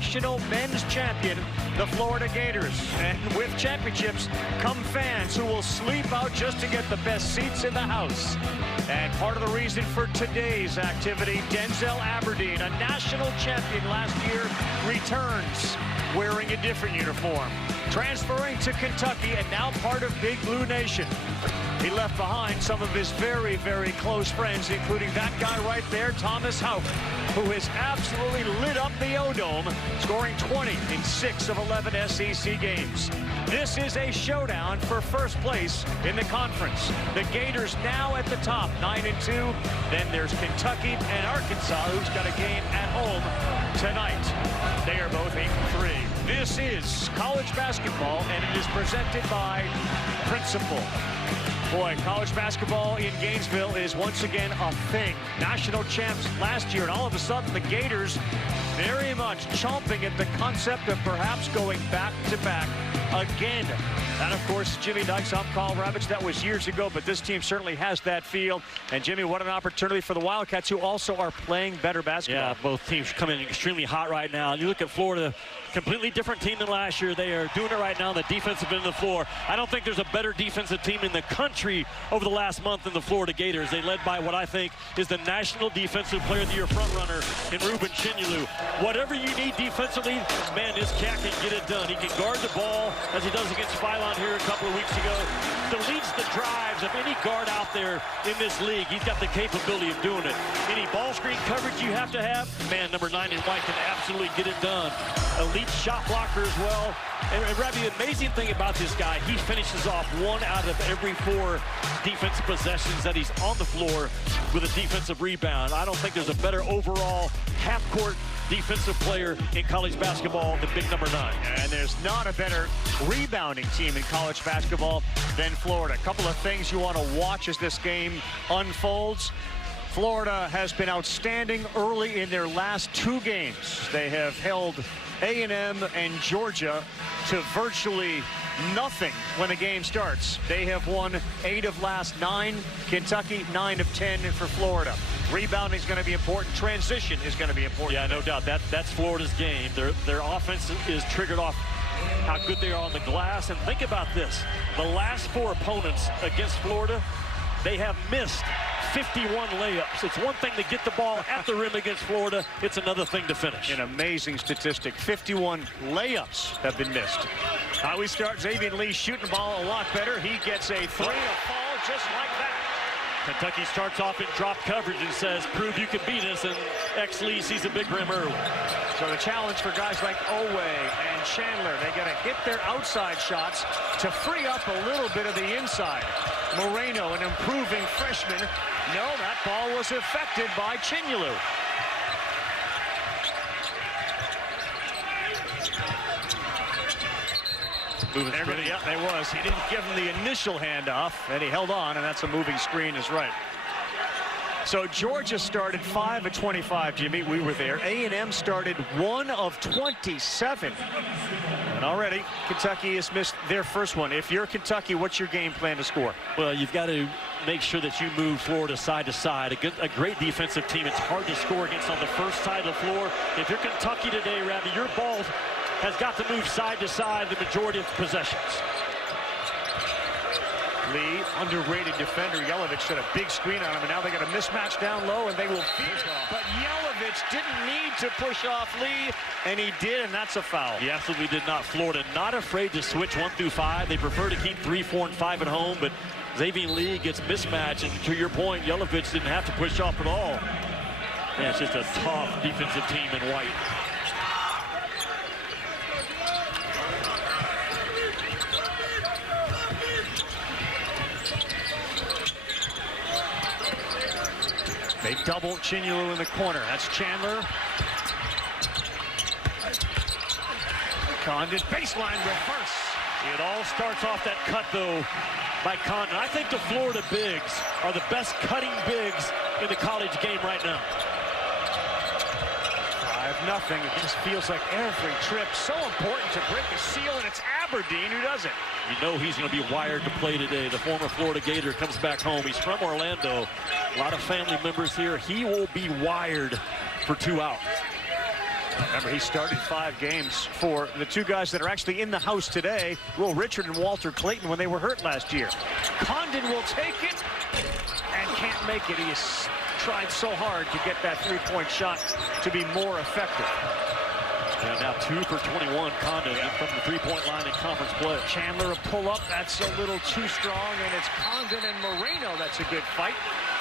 national men's champion, the Florida Gators. And with championships come fans who will sleep out just to get the best seats in the house. And part of the reason for today's activity, Denzel Aberdeen, a national champion last year, returns wearing a different uniform, transferring to Kentucky and now part of Big Blue Nation. He left behind some of his very, very close friends, including that guy right there, Thomas Houck, who has absolutely lit up the O-Dome, scoring 20 in 6 of 11 SEC games. This is a showdown for first place in the conference. The Gators now at the top, 9-2. Then there's Kentucky and Arkansas, who's got a game at home tonight. They are both 8-3. This is college basketball, and it is presented by Principal. Boy, college basketball in Gainesville is once again a thing. National champs last year, and all of a sudden the Gators very much chomping at the concept of perhaps going back-to-back again. And of course, Jimmy Dykes, I'm Carl Ravitch. That was years ago, but this team certainly has that feel. And Jimmy, what an opportunity for the Wildcats, who also are playing better basketball. Yeah, both teams coming in extremely hot right now. You look at Florida, completely different team than last year. They are doing it right now on the defensive end of the floor. I don't think there's a better defensive team in the country over the last month than the Florida Gators. They led by what I think is the National Defensive Player of the Year frontrunner in Ruben Chinyelu. Whatever you need defensively, man, this cat can get it done. He can guard the ball, as he does against Phylon here a couple of weeks ago. Deletes the drives of any guard out there in this league. He's got the capability of doing it. Any ball screen coverage you have to have, man, number 9 in white can absolutely get it done. Elite shot blocker as well. And Robbie, the amazing thing about this guy, he finishes off 1 out of every 4 defensive possessions that he's on the floor with a defensive rebound. I don't think there's a better overall half-court defensive player in college basketball than big number 9. And there's not a better rebounding team in college basketball than Florida. A couple of things you want to watch as this game unfolds. Florida has been outstanding early in their last 2 games. They have held A&M and Georgia to virtually nothing when the game starts. They have won 8 of last 9. Kentucky 9 of 10 for Florida. Rebounding is going to be important. Transition is going to be important. Yeah, no doubt. That's Florida's game. Their offense is triggered off how good they are on the glass. And think about this. The last 4 opponents against Florida, they have missed 51 layups. It's one thing to get the ball at the rim against Florida. It's another thing to finish. An amazing statistic. 51 layups have been missed. We start Xavier Lee shooting the ball a lot better. He gets a 3 to fall just like that. Kentucky starts off in drop coverage and says, prove you can beat us, and Lee sees a big rim early. So the challenge for guys like Owe and Chandler, they got to hit their outside shots to free up a little bit of the inside. Moreno, an improving freshman. No, that ball was affected by Chinyelu. Moving screen. Yeah, there was. He didn't give him the initial handoff, and he held on, and that's a moving screen is right. So Georgia started 5 of 25, Jimmy. We were there. A&M started 1 of 27. And already, Kentucky has missed their first one. If you're Kentucky, what's your game plan to score? Well, you've got to make sure that you move Florida side to side. A great defensive team. It's hard to score against on the first side of the floor. If you're Kentucky today, Ravi, your ball has got to move side to side the majority of possessions. Lee, underrated defender. Yelovich set a big screen on him, and now they got a mismatch down low, and they will feed. But Yelovich didn't need to push off Lee, and he did, and that's a foul. He absolutely did not. Florida not afraid to switch 1 through 5. They prefer to keep 3, 4, and 5 at home, but Xavier Lee gets mismatched, and to your point, Yelovich didn't have to push off at all. Yeah, it's just a tough defensive team in white. They double Chinyelu in the corner. That's Chandler. Condon, baseline reverse. It all starts off that cut, though, by Condon. I think the Florida bigs are the best cutting bigs in the college game right now. 5-0. It just feels like every trip so important to break the seal, and it's Aberdeen who does it. You know he's going to be wired to play today. The former Florida Gator comes back home. He's from Orlando. A lot of family members here. He will be wired for 2 hours. Remember, he started 5 games for the 2 guys that are actually in the house today, Will Richard and Walter Clayton, when they were hurt last year. Condon will take it and can't make it. He has tried so hard to get that 3-point shot to be more effective. Yeah, now 2 for 21, Condon from the 3-point line in conference play. Chandler a pull-up, that's a little too strong, and it's Condon and Moreno. That's a good fight,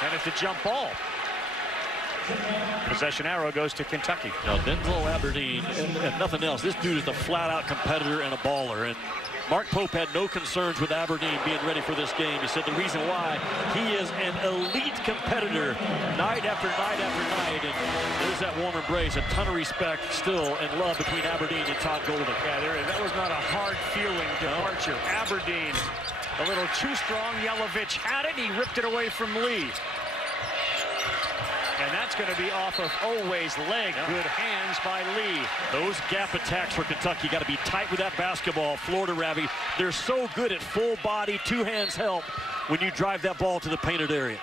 and it's a jump ball. Possession arrow goes to Kentucky. Now Denzel Aberdeen, and nothing else. This dude is a flat-out competitor and a baller. And Mark Pope had no concerns with Aberdeen being ready for this game. He said the reason why, he is an elite competitor night after night after night. And there's that warm embrace, a ton of respect still and love between Aberdeen and Todd Golden. Yeah, that was not a hard-feeling departure. Aberdeen, a little too strong. Yelovich had it. He ripped it away from Lee. And that's going to be off of Oweh's leg. Good hands by Lee. Those gap attacks for Kentucky got to be tight with that basketball. Florida, Ravi, they're so good at full body, 2 hands help when you drive that ball to the painted area.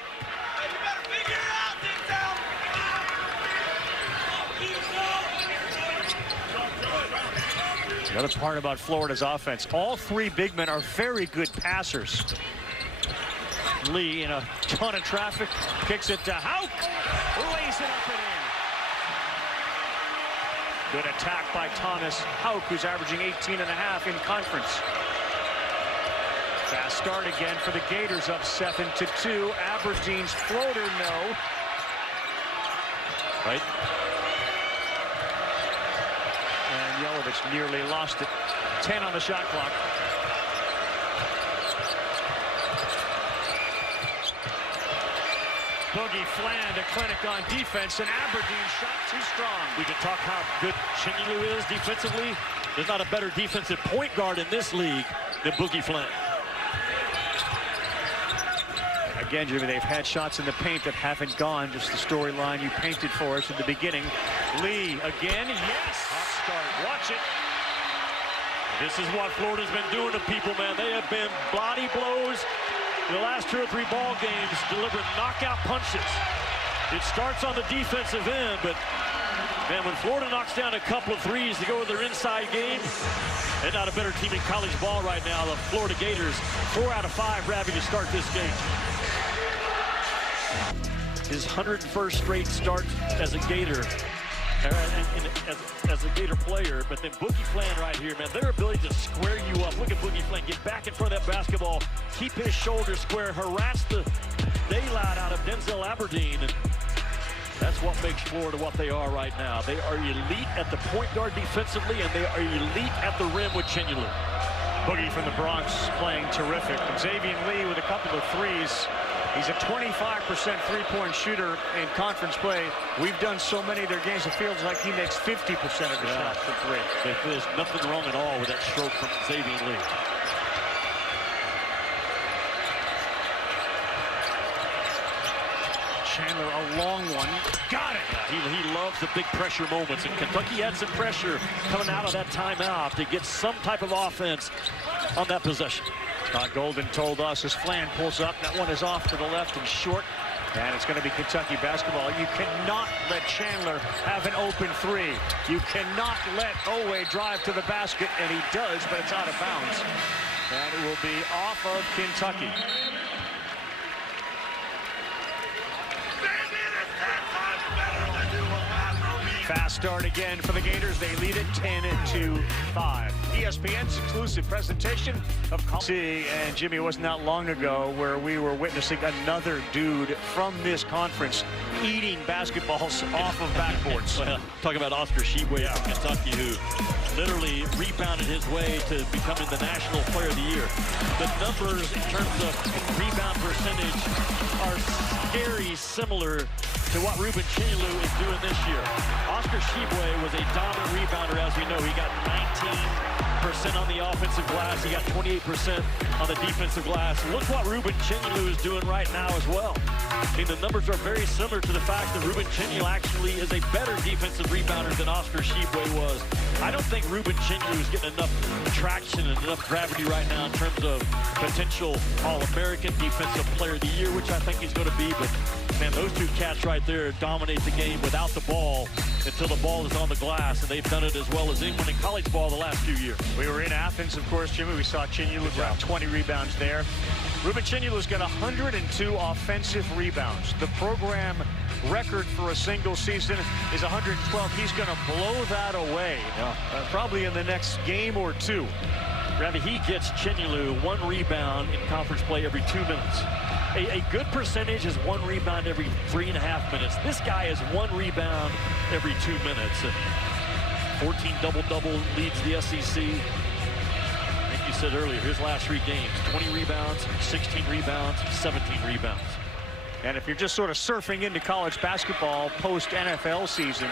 The other part about Florida's offense, all 3 big men are very good passers. Lee in a ton of traffic, kicks it to Hauk, lays it up and in. Good attack by Thomas Hauk, who's averaging 18.5 in conference. Fast start again for the Gators, up 7-2. Aberdeen's floater, no. Right. And Yelovich nearly lost it. 10 on the shot clock. Boogie Fland, a clinic on defense, and Aberdeen shot too strong. We can talk how good Chinyelu is defensively. There's not a better defensive point guard in this league than Boogie Fland. Again, Jimmy, they've had shots in the paint that haven't gone, just the storyline you painted for us at the beginning. Lee again, yes! Hot start, watch it. This is what Florida's been doing to people, man. They have been body blows. The last 2 or 3 ball games delivering knockout punches. It starts on the defensive end, but man, when Florida knocks down a couple of threes to go with their inside game, they're not a better team in college ball right now. The Florida Gators, 4 out of 5 Ravi to start this game. His 101st straight start as a Gator. As a Gator player, but then Boogie Fland right here, man, their ability to square you up. Look at Boogie Fland, get back in front of that basketball, keep his shoulders square, harass the daylight out of Denzel Aberdeen, and that's what makes Florida what they are right now. They are elite at the point guard defensively, and they are elite at the rim with Chinyelu. Boogie from the Bronx playing terrific. And Xavier Lee with a couple of threes. He's a 25% 3-point shooter in conference play. We've done so many of their games, it feels like he makes 50% of the shots from 3. There's nothing wrong at all with that stroke from Xavier Lee. Chandler, a long one. Got it! He loves the big pressure moments, and Kentucky had some pressure coming out of that timeout to get some type of offense on that possession. Todd Golden told us as Fland pulls up, that one is off to the left and short, and it's going to be Kentucky basketball. You cannot let Chandler have an open 3. You cannot let Oweh drive to the basket, and he does, but it's out of bounds. And it will be off of Kentucky. Fast start again for the Gators. They lead it 10-5. ESPN's exclusive presentation of college. And Jimmy, it wasn't that long ago where we were witnessing another dude from this conference eating basketballs off of backboards. Well, talking about Oscar Tshiebwe from Kentucky, who literally rebounded his way to becoming the National Player of the Year. The numbers in terms of rebound percentage are scary similar to what Ruben Chinyelu is doing this year. Oscar Tshiebwe was a dominant rebounder, as we know. He got 19% on the offensive glass. He got 28% on the defensive glass. Look what Ruben Chinyelu is doing right now as well. I mean, the numbers are very similar to the fact that Ruben Chinyelu actually is a better defensive rebounder than Oscar Tshiebwe was. I don't think Ruben Chinyelu is getting enough traction and enough gravity right now in terms of potential All-American Defensive Player of the Year, which I think he's going to be, but Man, those two cats right there dominate the game without the ball until the ball is on the glass, and they've done it as well as anyone in college ball the last few years. We were in Athens, of course, Jimmy. We saw Chinyulu grab 20 rebounds there. Ruben Chinyulu's got 102 offensive rebounds. The program record for a single season is 112. He's going to blow that away, probably in the next game or two. Ravi, he gets Chinyulu 1 rebound in conference play every 2 minutes. A good percentage is 1 rebound every 3.5 minutes. This guy is 1 rebound every 2 minutes. And 14 double-double leads the SEC. Like you said earlier, his last 3 games, 20 rebounds, 16 rebounds, 17 rebounds. And if you're just sort of surfing into college basketball post-NFL season,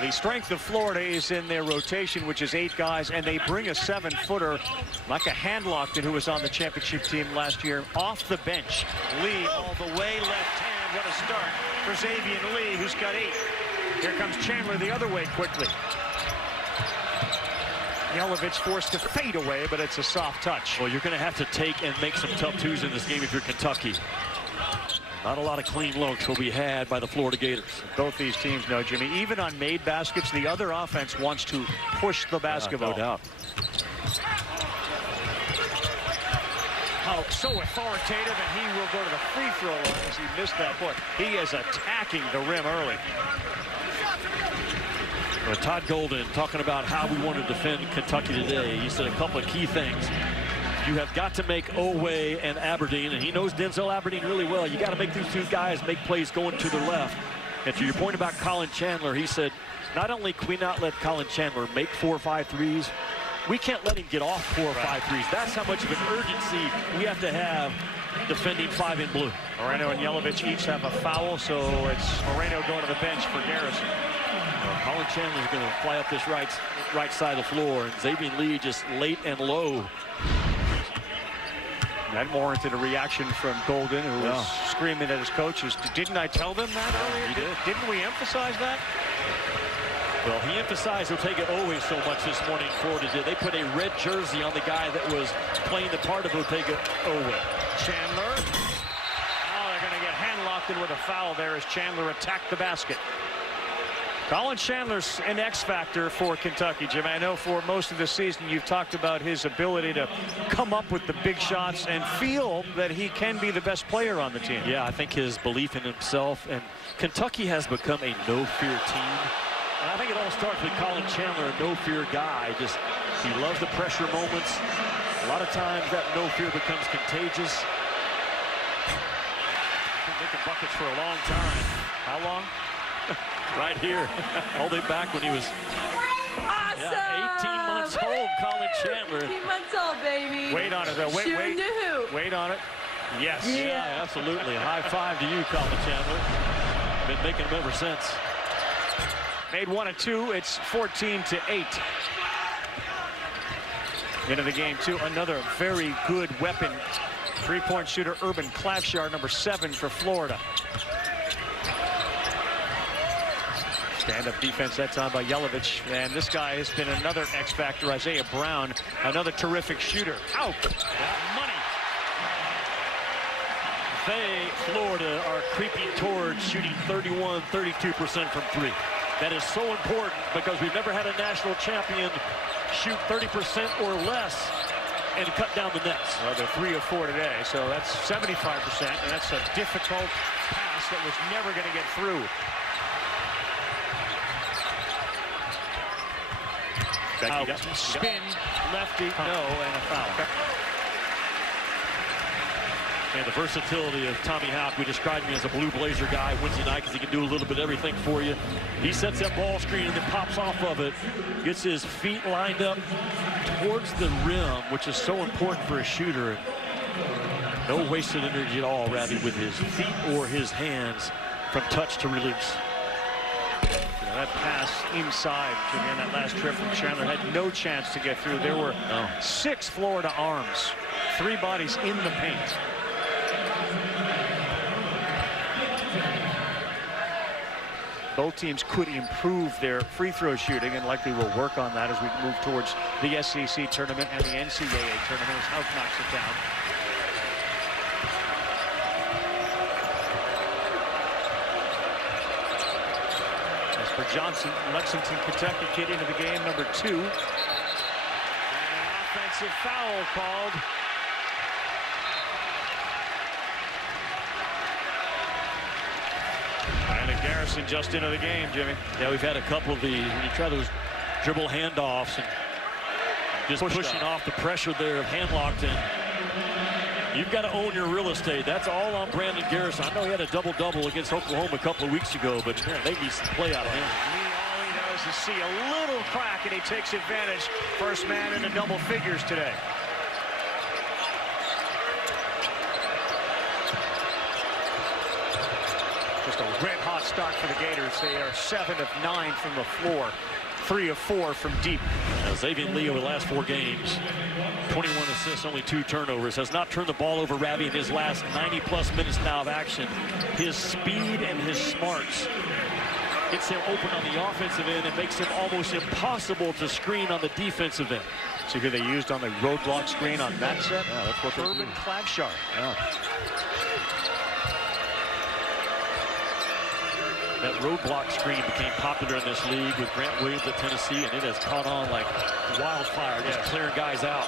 the strength of Florida is in their rotation, which is 8 guys, and they bring a 7-footer, like a Handlockton, who was on the championship team last year, off the bench. Lee all the way left hand. What a start for Xavier Lee, who's got 8. Here comes Chandler the other way quickly. Yelovich forced to fade away, but it's a soft touch. Well, you're going to have to take and make some tough twos in this game if you're Kentucky. Not a lot of clean looks will be had by the Florida Gators. Both these teams know, Jimmy, even on made baskets, the other offense wants to push the basketball. No doubt. Oh, so authoritative, and he will go to the free throw line as he missed that point. He is attacking the rim early. Well, Todd Golden talking about how we want to defend Kentucky today. He said a couple of key things. You have got to make Oweh and Aberdeen, and he knows Denzel Aberdeen really well. You got to make these 2 guys make plays going to their left. And to your point about Colin Chandler, he said, not only can we not let Colin Chandler make 4 or 5 threes, we can't let him get off 4 or 5 threes. That's how much of an urgency we have to have defending 5 in blue. Moreno and Yelovich each have a foul, so it's Moreno going to the bench for Garrison. Colin Chandler's going to fly up this right side of the floor, and Xavier Lee just late and low. That warranted a reaction from Golden, who was screaming at his coaches. Didn't I tell them that earlier? He did. Didn't we emphasize that? Well, he emphasized Otega Oweh so much this morning. Florida did. They put a red jersey on the guy that was playing the part of Otega Oweh. Chandler. Oh, they're going to get Handlockton with a foul there as Chandler attacked the basket. Colin Chandler's an X-factor for Kentucky, Jim. I know for most of the season you've talked about his ability to come up with the big shots and feel that he can be the best player on the team. Yeah, I think his belief in himself, and Kentucky has become a no-fear team. And I think it all starts with Colin Chandler, a no-fear guy. Just, he loves the pressure moments. A lot of times that no-fear becomes contagious. Been making buckets for a long time. How long? Right here, all the way back when he was Awesome! 18 months old, Colin Chandler. 18 months old, baby. Wait on it, though. Shooting the hoop. Wait on it. Yes. Yeah, absolutely. A high five to you, Colin Chandler. Been making them ever since. Made 1 of 2. It's 14-8. Into the game, too. Another very good weapon. 3-point shooter, Urban Klafschar, number 7 for Florida. Stand-up defense that time by Yelovich. And this guy has been another X-factor, Isaiah Brown, another terrific shooter. Out! Money! They, Florida, are creeping towards shooting 31-32% from 3. That is so important because we've never had a national champion shoot 30% or less and cut down the nets. Well, they're 3 of 4 today, so that's 75%, and that's a difficult pass that was never going to get through. Out. Spin, lefty, no, and a foul. And the versatility of Tommy Houck, we described him as a blue blazer guy Wednesday night because he can do a little bit of everything for you. He sets that ball screen and then pops off of it, gets his feet lined up towards the rim, which is so important for a shooter. No wasted energy at all, Ravi, with his feet or his hands from touch to release. That pass inside, Jimmy, on that last trip from Chandler had no chance to get through. There were 6 Florida arms, 3 bodies in the paint. Both teams could improve their free throw shooting, and likely will work on that as we move towards the SEC tournament and the NCAA tournament as Houck knocks it down. For Johnson, Lexington, Kentucky kid into the game, number 2. And an offensive foul called. Brandon Garrison just into the game, Jimmy. Yeah, we've had a couple of these. When you try those dribble handoffs and just pushing off the pressure there of hand-locked in. You've got to own your real estate. That's all on Brandon Garrison. I know he had a double-double against Oklahoma a couple of weeks ago, but man, they need some play out of him. All he does is see a little crack, and he takes advantage. First man into double figures today. Just a red-hot start for the Gators. They are 7 of 9 from the floor. 3 of 4 from deep. Xavier Lee over the last 4 games, 21 assists, only 2 turnovers. Has not turned the ball over, Ravi, in his last 90-plus minutes now of action. His speed and his smarts gets him open on the offensive end and makes him almost impossible to screen on the defensive end. See who they used on the roadblock screen on that set? Yeah, that's what Urban Clavshar. Yeah. That roadblock screen became popular in this league with Grant Williams at Tennessee, and it has caught on like wildfire, just clearing guys out.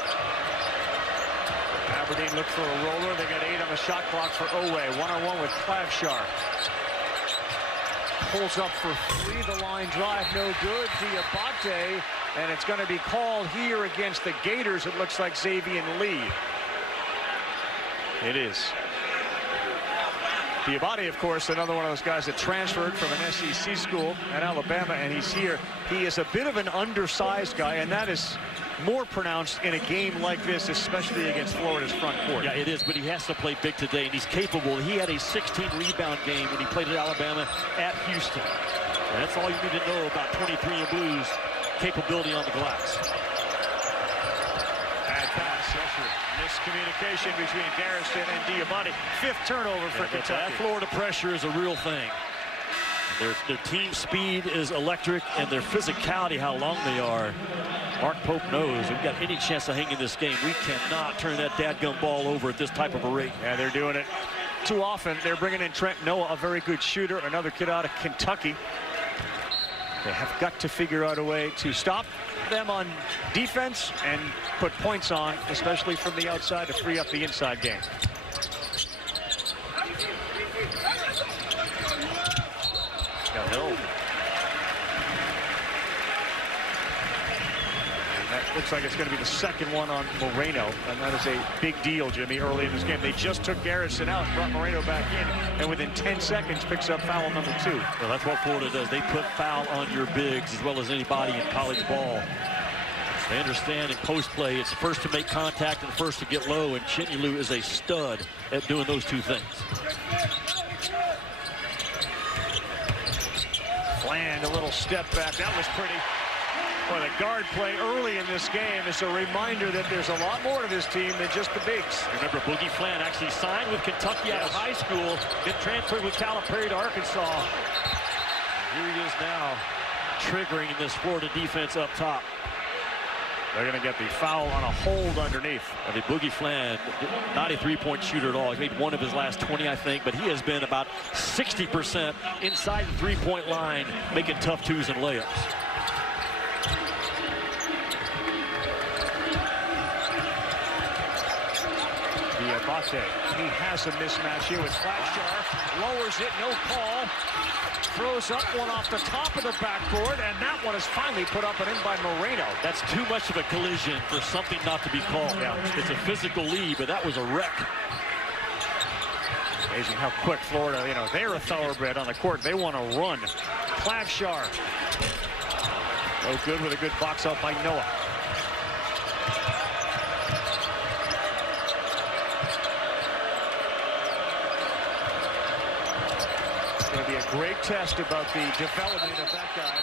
Aberdeen looked for a roller. They got 8 on the shot clock for Owe. One-on-one with Clavshar. Pulls up for 3. The line drive, no good. Diabate, and it's going to be called here against the Gators. It looks like Xavier Lee. It is. Diabate, of course, another one of those guys that transferred from an SEC school at Alabama, and he's here. He is a bit of an undersized guy, and that is more pronounced in a game like this, especially against Florida's front court. Yeah, it is, but he has to play big today, and he's capable. He had a 16-rebound game when he played at Alabama at Houston. And that's all you need to know about 23 and Blues' capability on the glass. Bad pass. Miscommunication between Garrison and Diabate. 5th turnover for Kentucky. That Florida pressure is a real thing. Their team speed is electric, and their physicality, how long they are. Mark Pope knows if we've got any chance of hanging this game, we cannot turn that dadgum ball over at this type of a rate. Yeah, they're doing it too often. They're bringing in Trent Noah, a very good shooter, another kid out of Kentucky. They have got to figure out a way to stop them on defense and put points on, especially from the outside, to free up the inside game. Hill. That looks like it's going to be the second one on Moreno, and that is a big deal, Jimmy, early in this game. They just took Garrison out, brought Moreno back in, and within 10 seconds picks up foul number 2. Well, that's what Florida does. They put foul on your bigs as well as anybody in college ball. They understand in post play, it's first to make contact and first to get low, and Chinyelu is a stud at doing those 2 things. Fland, a little step back. That was pretty. Well, the guard play early in this game is a reminder that there's a lot more to this team than just the bigs. Remember, Boogie Fland actually signed with Kentucky out of high school, then transferred with Calipari to Arkansas. Here he is now, triggering this Florida defense up top. They're going to get the foul on a hold underneath. The Boogie Fland, not a 3-point shooter at all. He's made 1 of his last 20, I think, but he has been about 60% inside the 3-point line, making tough 2s and layups. Diabate, he has a mismatch here with Clavshar. Lowers it, no call. Throws up one off the top of the backboard, and that one is finally put up and in by Moreno. That's too much of a collision for something not to be called. Yeah. It's a physical lead, but that was a wreck. Amazing how quick Florida, they're a thoroughbred on the court. They want to run. Clavshar. No good with a good box out by Noah. Going to be a great test about the development of that guy,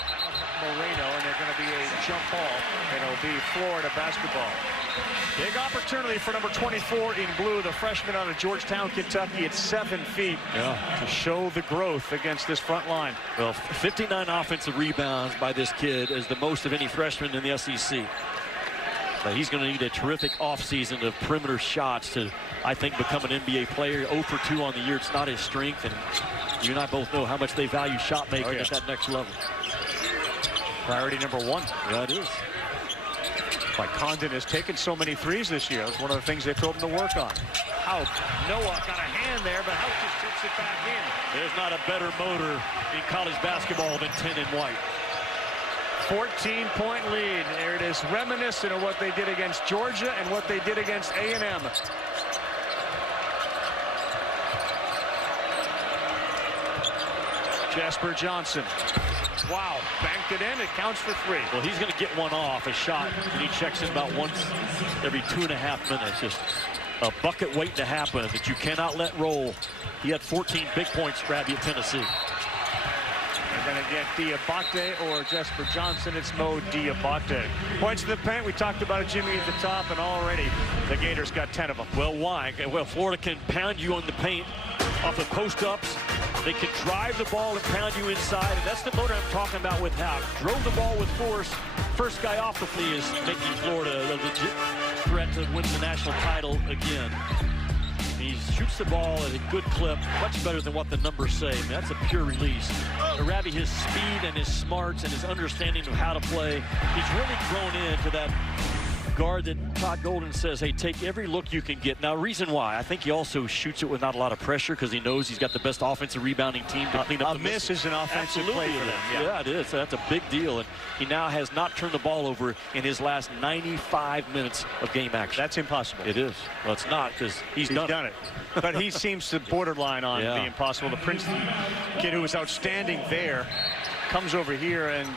Moreno, and they're going to be a jump ball, and it'll be Florida basketball. Big opportunity for number 24 in blue, the freshman out of Georgetown, Kentucky, at 7 feet, to show the growth against this front line. Well, 59 offensive rebounds by this kid is the most of any freshman in the SEC. But he's going to need a terrific offseason of perimeter shots to, I think, become an NBA player. 0 for 2 on the year. It's not his strength, and you and I both know how much they value shot making at that next level. Priority number one. Yeah, it is. Why Condon has taken so many threes this year. That's one of the things they told him to work on. Houck, Noah got a hand there, but Houck just tips it back in. There's not a better motor in college basketball than 10 in white. 14-point lead. There it is, reminiscent of what they did against Georgia and what they did against A&M. Jasper Johnson. Wow, banked it in. It counts for 3. Well, he's going to get one off, a shot, and he checks in about once every 2.5 minutes. Just a bucket waiting to happen that you cannot let roll. He had 14 big points, Rabbi, at Tennessee. They're going to get Diabate or Jasper Johnson. It's Mo Diabate. Points to the paint. We talked about Jimmy at the top, and already the Gators got 10 of them. Well, why? Well, Florida can pound you on the paint off the post-ups. They can drive the ball and pound you inside, and that's the motor I'm talking about with Houck. Drove the ball with force. First guy off the flea is making Florida a legit threat to win the national title again. He shoots the ball at a good clip, much better than what the numbers say. I mean, that's a pure release. Arabi, his speed and his smarts and his understanding of how to play, he's really grown into that guard that Todd Golden says, hey, take every look you can get. Now, reason why, I think he also shoots it with not a lot of pressure because he knows he's got the best offensive rebounding team to clean up the miss is an offensive play for them. Yeah, it is. So that's a big deal. And he now has not turned the ball over in his last 95 minutes of game action. That's impossible. It is. Well, it's not because he's done it. But he seems to borderline on being impossible. The Princeton kid who was outstanding there comes over here, and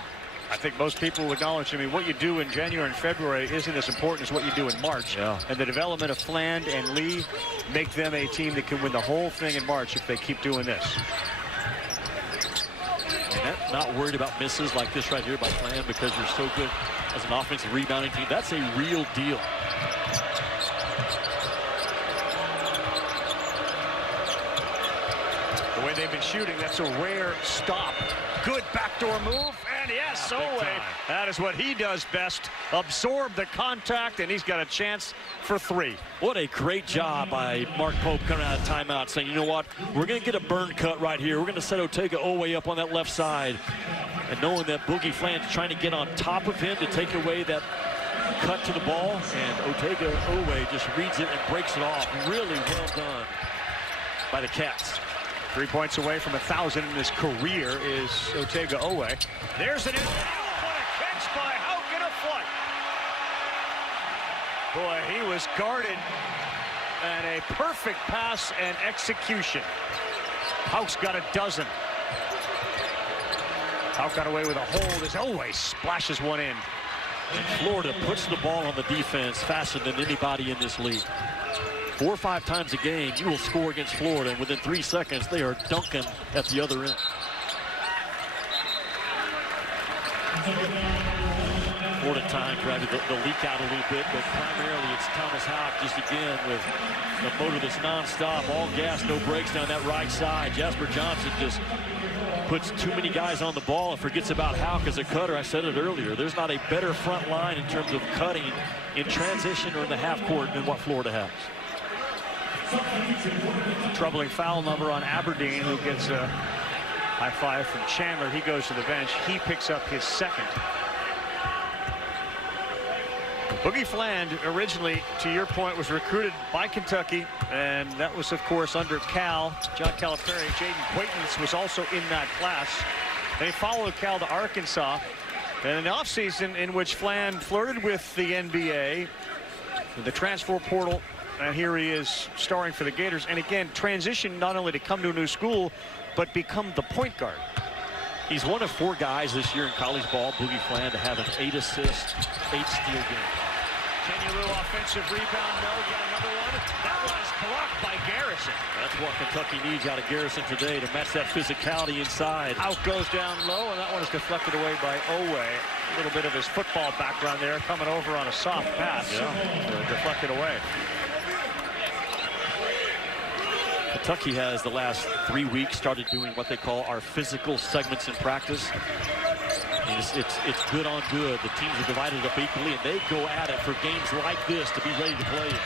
I think most people will acknowledge, I mean, what you do in January and February isn't as important as what you do in March. Yeah. And the development of Fland and Lee make them a team that can win the whole thing in March if they keep doing this. And not worried about misses like this right here by Fland because you're so good as an offensive rebounding team. That's a real deal. The way they've been shooting, that's a rare stop. Good backdoor move, and yes, Owe. That is what he does best. Absorb the contact, and he's got a chance for 3. What a great job by Mark Pope coming out of timeout saying, you know what, we're going to get a burn cut right here. We're going to set Otega Owe up on that left side. And knowing that Boogie Fland's trying to get on top of him to take away that cut to the ball, and Otega Owe just reads it and breaks it off. Really well done by the Cats. 3 points away from 1,000 in his career is Otega Owe. There's an what a catch by Houck in a foot. Boy, he was guarded, and a perfect pass and execution. Houck's got a dozen. Houck got away with a hold as Owe splashes one in. And Florida puts the ball on the defense faster than anybody in this league. 4 or 5 times a game, you will score against Florida, and within 3 seconds, they are dunking at the other end. Florida time to the leak out a little bit, but primarily it's Thomas Houck just again with the motor that's nonstop, all gas, no brakes down that right side. Jasper Johnson just puts too many guys on the ball and forgets about Houck as a cutter. I said it earlier. There's not a better front line in terms of cutting in transition or in the half court than what Florida has. Troubling foul number on Aberdeen, who gets a high five from Chandler. He goes to the bench. He picks up his second. Boogie Fland originally, to your point, was recruited by Kentucky, and that was, of course, under Cal. John Calipari. Jaden Quaintance was also in that class. They followed Cal to Arkansas. And in the offseason, in which Fland flirted with the NBA, the transfer portal, and here he is starring for the Gators. And again, transition not only to come to a new school, but become the point guard. He's one of 4 guys this year in college ball, Boogie Fland, to have an 8-assist, 8-steal game. Kenny Lou offensive rebound, no, get another one. That one is blocked by Garrison. That's what Kentucky needs out of Garrison today to match that physicality inside. Out goes down low, and that one is deflected away by Owe. A little bit of his football background there, coming over on a soft pass. Deflected away. Kentucky has the last 3 weeks started doing what they call our physical segments in practice. And it's good on good. The teams are divided up equally, and they go at it for games like this to be ready to play it.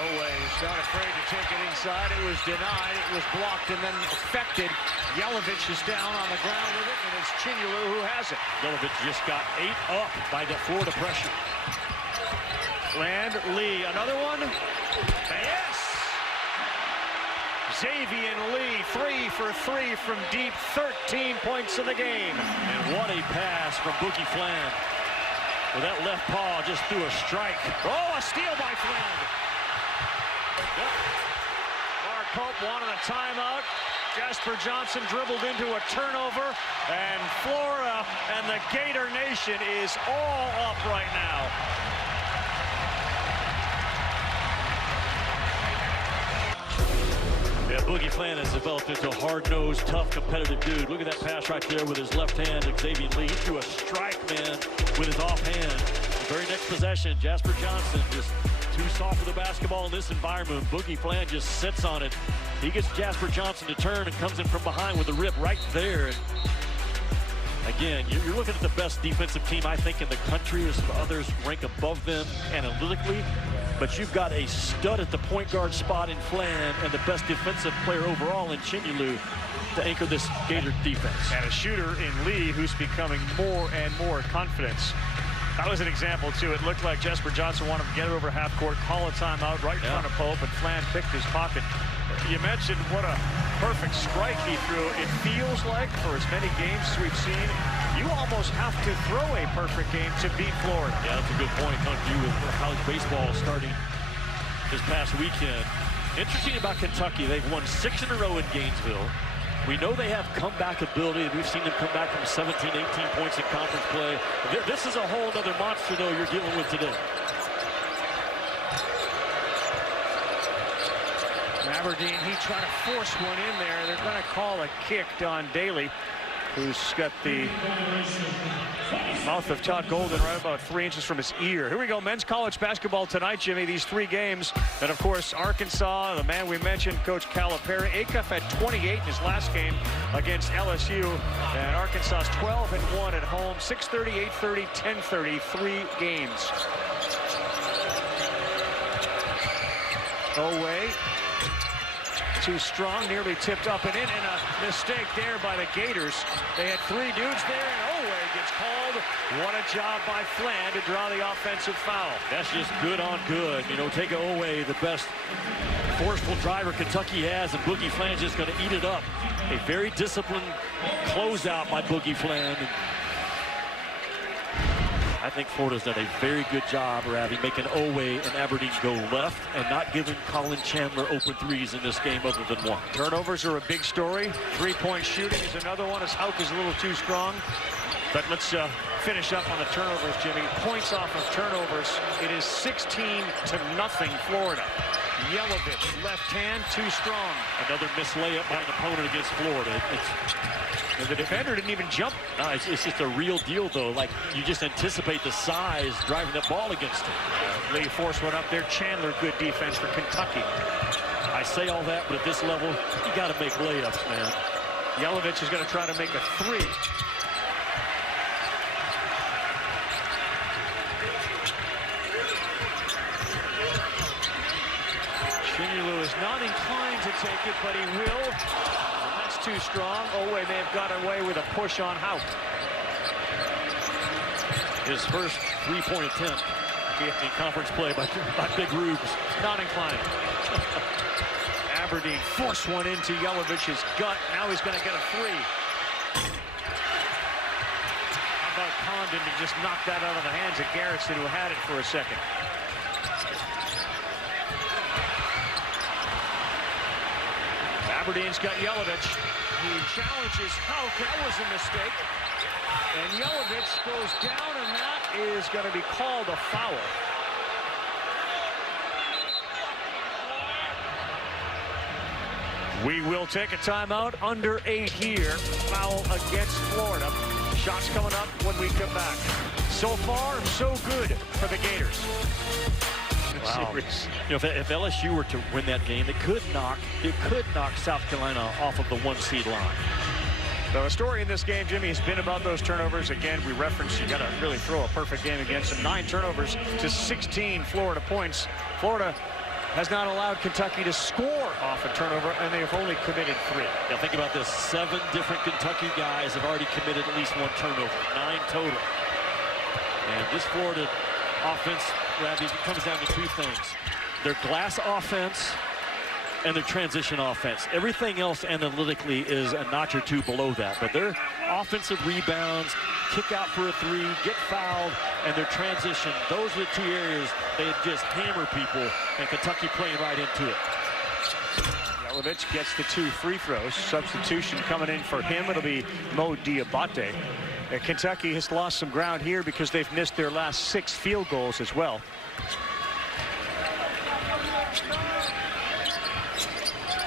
Oway's not afraid to take it inside. It was denied. It was blocked and then affected. Yelovich is down on the ground with it, and it's Chinyelu who has it. Yelovich just got 8 up by the Florida pressure. Land, Lee, another one. Yes! Xavier Lee, 3 for 3 from deep, 13 points in the game. And what a pass from Boogie Fland. With that left paw, just threw a strike. Oh, a steal by Fland. Yep. Mark Pope wanted a timeout. Jasper Johnson dribbled into a turnover, and Florida and the Gator Nation is all up right now. Yeah, Boogie Fland has developed into a hard-nosed, tough, competitive dude. Look at that pass right there with his left hand. Xavier Lee threw a strike, man, with his offhand. The very next possession, Jasper Johnson just too soft for the basketball in this environment. Boogie Fland just sits on it. He gets Jasper Johnson to turn and comes in from behind with the rip right there. And again, you're looking at the best defensive team, I think, in the country as others rank above them analytically. But you've got a stud at the point guard spot in Fland and the best defensive player overall in Chinyelu to anchor this Gator defense. And a shooter in Lee who's becoming more and more confident. That was an example, too. It looked like Jasper Johnson wanted to get it over half court, call a timeout right in front of Pope, and Fland picked his pocket. You mentioned what a perfect strike he threw. It feels like, for as many games as we've seen, you almost have to throw a perfect game to beat Florida. Yeah, that's a good point. Coming to you with college baseball starting this past weekend. Interesting about Kentucky, they've won 6 in a row in Gainesville. We know they have comeback ability. We've seen them come back from 17, 18 points in conference play. This is a whole other monster, though, you're dealing with today. Aberdeen, he tried to force one in there. They're going to call a kick. Don Daly, who's got the mouth of Todd Golden right about 3 inches from his ear. Here we go, men's college basketball tonight, Jimmy. These 3 games. And, of course, Arkansas, the man we mentioned, Coach Calipari. Acuff had 28 in his last game against LSU. And Arkansas's 12-1 at home. 6:30, 8:30, 10:30, 3 games. Oway. Too strong, nearly tipped up and in, and a mistake there by the Gators. They had 3 dudes there, and Oway gets called. What a job by Fland to draw the offensive foul. That's just good on good. You know, take Oway, the best forceful driver Kentucky has, and Boogie Fland's just going to eat it up. A very disciplined closeout by Boogie Fland. I think Florida's done a very good job, Ravi, making Oway and Aberdeen go left and not giving Colin Chandler open threes in this game other than one. Turnovers are a big story. 3-point shooting is another one as Hauk is a little too strong. But let's finish up on the turnovers, Jimmy. Points off of turnovers. It is 16-0 Florida. Yelovich, left hand, too strong. Another missed layup by an opponent against Florida. The defender didn't even jump. No, it's just a real deal, though. Like, you just anticipate the size driving the ball against him. Lee forced one up there. Chandler, good defense for Kentucky. I say all that, but at this level, you got to make layups, man. Yelovich is going to try to make a 3. Chinyelu is not inclined to take it, but he will. And that's too strong. Oway may have got away with a push on Hauk. His first 3-point attempt in conference play by Big Rubes. Not inclined. Aberdeen forced one into Yelovich's gut. Now he's going to get a 3. How about Condon to just knock that out of the hands of Garrison, who had it for a second. Aberdeen's got Yelovich. He challenges Hauk. That was a mistake. And Yelovich goes down, and that is going to be called a foul. We will take a timeout. Under 8 here. Foul against Florida. Shots coming up when we come back. So far, so good for the Gators. Wow. You know, if LSU were to win that game, it could knock South Carolina off of the 1-seed line. So the story in this game, Jimmy, has been about those turnovers. Again, we referenced you got to really throw a perfect game against them. 9 turnovers to 16 Florida points. Florida has not allowed Kentucky to score off a turnover, and they have only committed 3. Now think about this. 7 different Kentucky guys have already committed at least 1 turnover. 9 total. And this Florida offense, Ravi, comes down to 2 things. Their glass offense and their transition offense. Everything else analytically is a notch or 2 below that. But their offensive rebounds, kick out for a 3, get fouled, and their transition, those are the 2 areas they just hammer people, and Kentucky playing right into it. Yelovich gets the 2 free throws. Substitution coming in for him. It'll be Mo Diabate. Kentucky has lost some ground here because they've missed their last 6 field goals as well.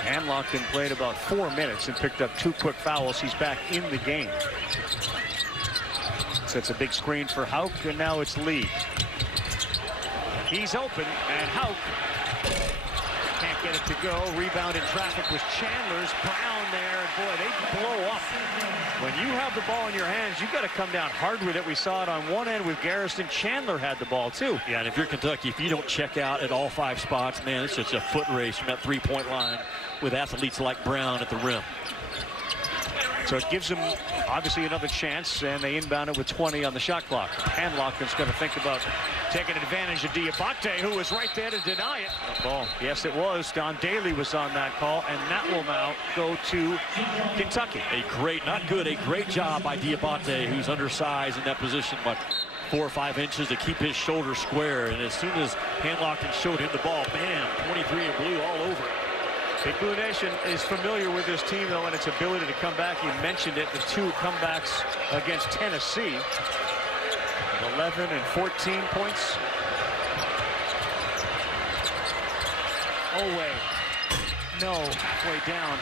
Hanlockton played about 4 minutes and picked up 2 quick fouls. He's back in the game. Sets a big screen for Hauk, and now it's Lee. He's open, and Hauk can't get it to go. Rebound in traffic was Chandler's. Brown there, and boy, they blow up. When you have the ball in your hands, you've got to come down hard with it. We saw it on one end with Garrison. Chandler had the ball, too. Yeah, and if you're Kentucky, if you don't check out at all 5 spots, man, it's just a foot race from that 3-point line with athletes like Brown at the rim. So it gives them, obviously, another chance, and they inbound it with 20 on the shot clock. Hanlockton's going to think about taking advantage of Diabate, who was right there to deny it. Ball. Yes, it was. Don Daly was on that call, and that will now go to Kentucky. A great job by Diabate, who's undersized in that position, but 4 or 5 inches to keep his shoulder square. And as soon as Hanlockton showed him the ball, bam, 23 in blue all over. Big Blue Nation is familiar with this team, though, and its ability to come back. You mentioned it, the 2 comebacks against Tennessee. 11 and 14 points. Oway, no, halfway down.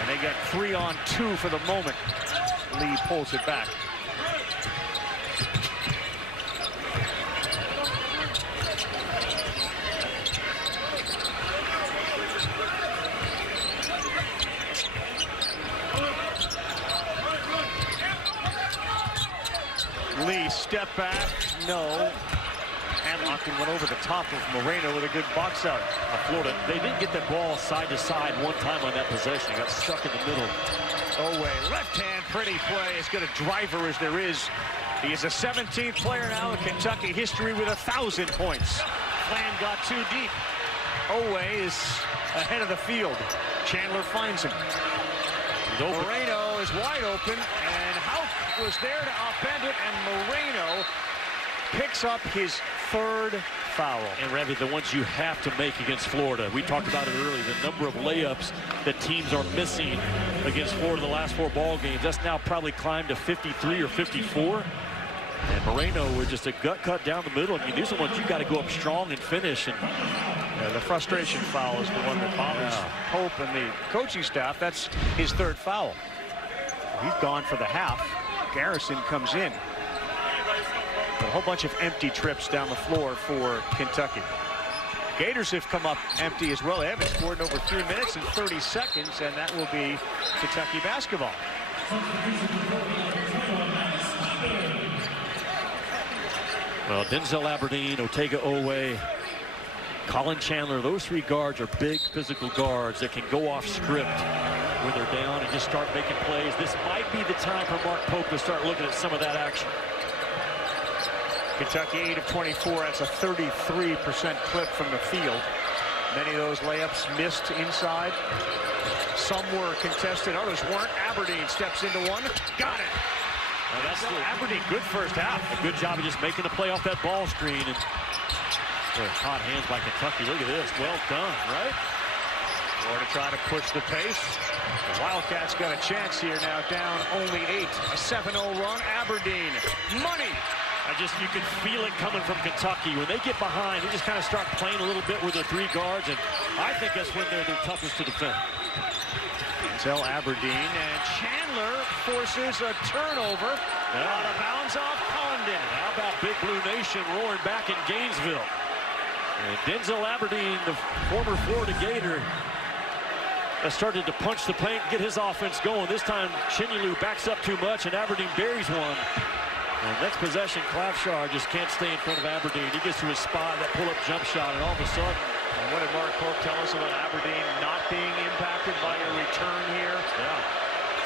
And they got 3 on 2 for the moment. Lee pulls it back. Lee, step back, no. Hanlockton went over the top of Moreno with a good box out. Florida, they didn't get that ball side to side one time on that possession. He got stuck in the middle. Oway, left hand, pretty play. As good a driver as there is. He is a 17th player now in Kentucky history with 1,000 points. Flan got too deep. Oway is ahead of the field. Chandler finds him. Moreno is wide open, and Hauk was there to upend it, and Moreno picks up his 3rd foul. And Ravi, the ones you have to make against Florida. We talked about it earlier, the number of layups that teams are missing against Florida the last 4 ball games. That's now probably climbed to 53 or 54. And Moreno with just a gut cut down the middle. I mean, these are ones you got to go up strong and finish. And the frustration foul is the one that bothers Hope and the coaching staff. That's his 3rd foul. He's gone for the half. Garrison comes in. A whole bunch of empty trips down the floor for Kentucky. Gators have come up empty as well. They haven't scored in over 3 minutes and 30 seconds, and that will be Kentucky basketball. Well, Denzel Aberdeen, Otega Oway, Colin Chandler, those 3 guards are big physical guards that can go off script when they're down and just start making plays. This might be the time for Mark Pope to start looking at some of that action. Kentucky 8 of 24. That's a 33% clip from the field. Many of those layups missed inside. Some were contested, others weren't. Aberdeen steps into one. Got it. Well, that's Aberdeen, good first half. A good job of just making a play off that ball screen. And hot hands by Kentucky. Look at this. Well done, right? Florida trying to push the pace. The Wildcats got a chance here now, down only 8. A 7-0 run. Aberdeen, money. You can feel it coming from Kentucky. When they get behind, they just kind of start playing a little bit with their 3 guards, and I think that's when they're the toughest to defend. Until Aberdeen, and Chandler forces a turnover. Out of bounds off Condon. How about Big Blue Nation roaring back in Gainesville? And Denzel Aberdeen, the former Florida Gator, has started to punch the paint, get his offense going. This time, Chinyelu backs up too much, and Aberdeen buries one. And next possession, Klafshar just can't stay in front of Aberdeen. He gets to his spot, that pull-up jump shot, and all of a sudden, And what did Mark Pope tell us about Aberdeen not being impacted by a return here? Yeah.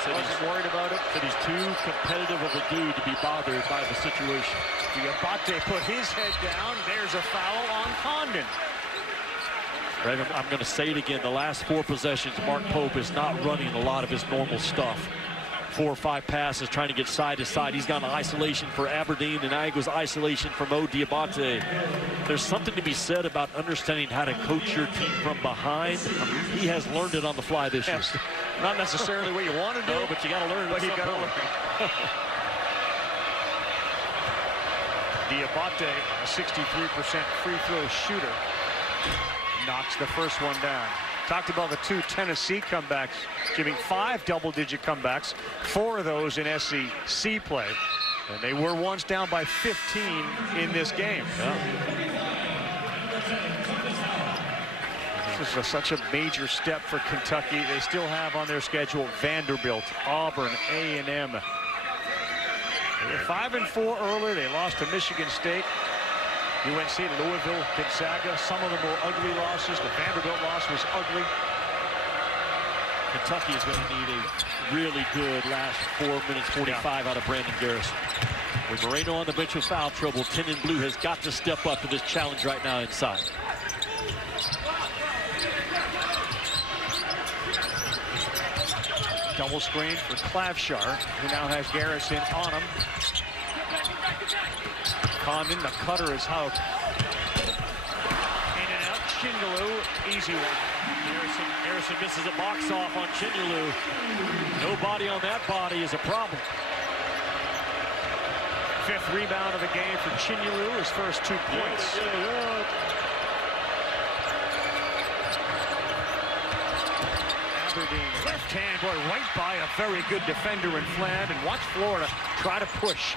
So he's worried about it. Said he's too competitive of a dude to be bothered by the situation. Diabate put his head down. There's a foul on Condon. Right, I'm going to say it again. The last 4 possessions, Mark Pope is not running a lot of his normal stuff. 4 or 5 passes, trying to get side to side. He's got an isolation for Aberdeen, and now he goes isolation for Mo Diabate. There's something to be said about understanding how to coach your team from behind. He has learned it on the fly this year. Not necessarily what you want to do, No, but you got to learn. but you got to learn. Diabate, a 63% free throw shooter, knocks the first one down. Talked about the 2 Tennessee comebacks, Jimmy. 5 double-digit comebacks, 4 of those in SEC play. And they were once down by 15 in this game. This is such a major step for Kentucky. They still have on their schedule Vanderbilt, Auburn, A&M. They were 5-4 earlier. They lost to Michigan State, UNC, Louisville, Gonzaga. Some of them were ugly losses. The Vanderbilt loss was ugly. Kentucky is going to need a really good last 4 minutes 45 out of Brandon Garrison. With Moreno on the bench with foul trouble, Tin and Blue has got to step up to this challenge right now inside. Double screen for Clavshar, who now has Garrison on him. Condon, the cutter is Hauk. In and out, Chingaloo, easy one. Garrison misses a box off on Chingaloo. No body on that body is a problem. 5th rebound of the game for Chingaloo, his first 2 points. Aberdeen, left hand, boy, right by a very good defender in Fladd, and watch Florida try to push.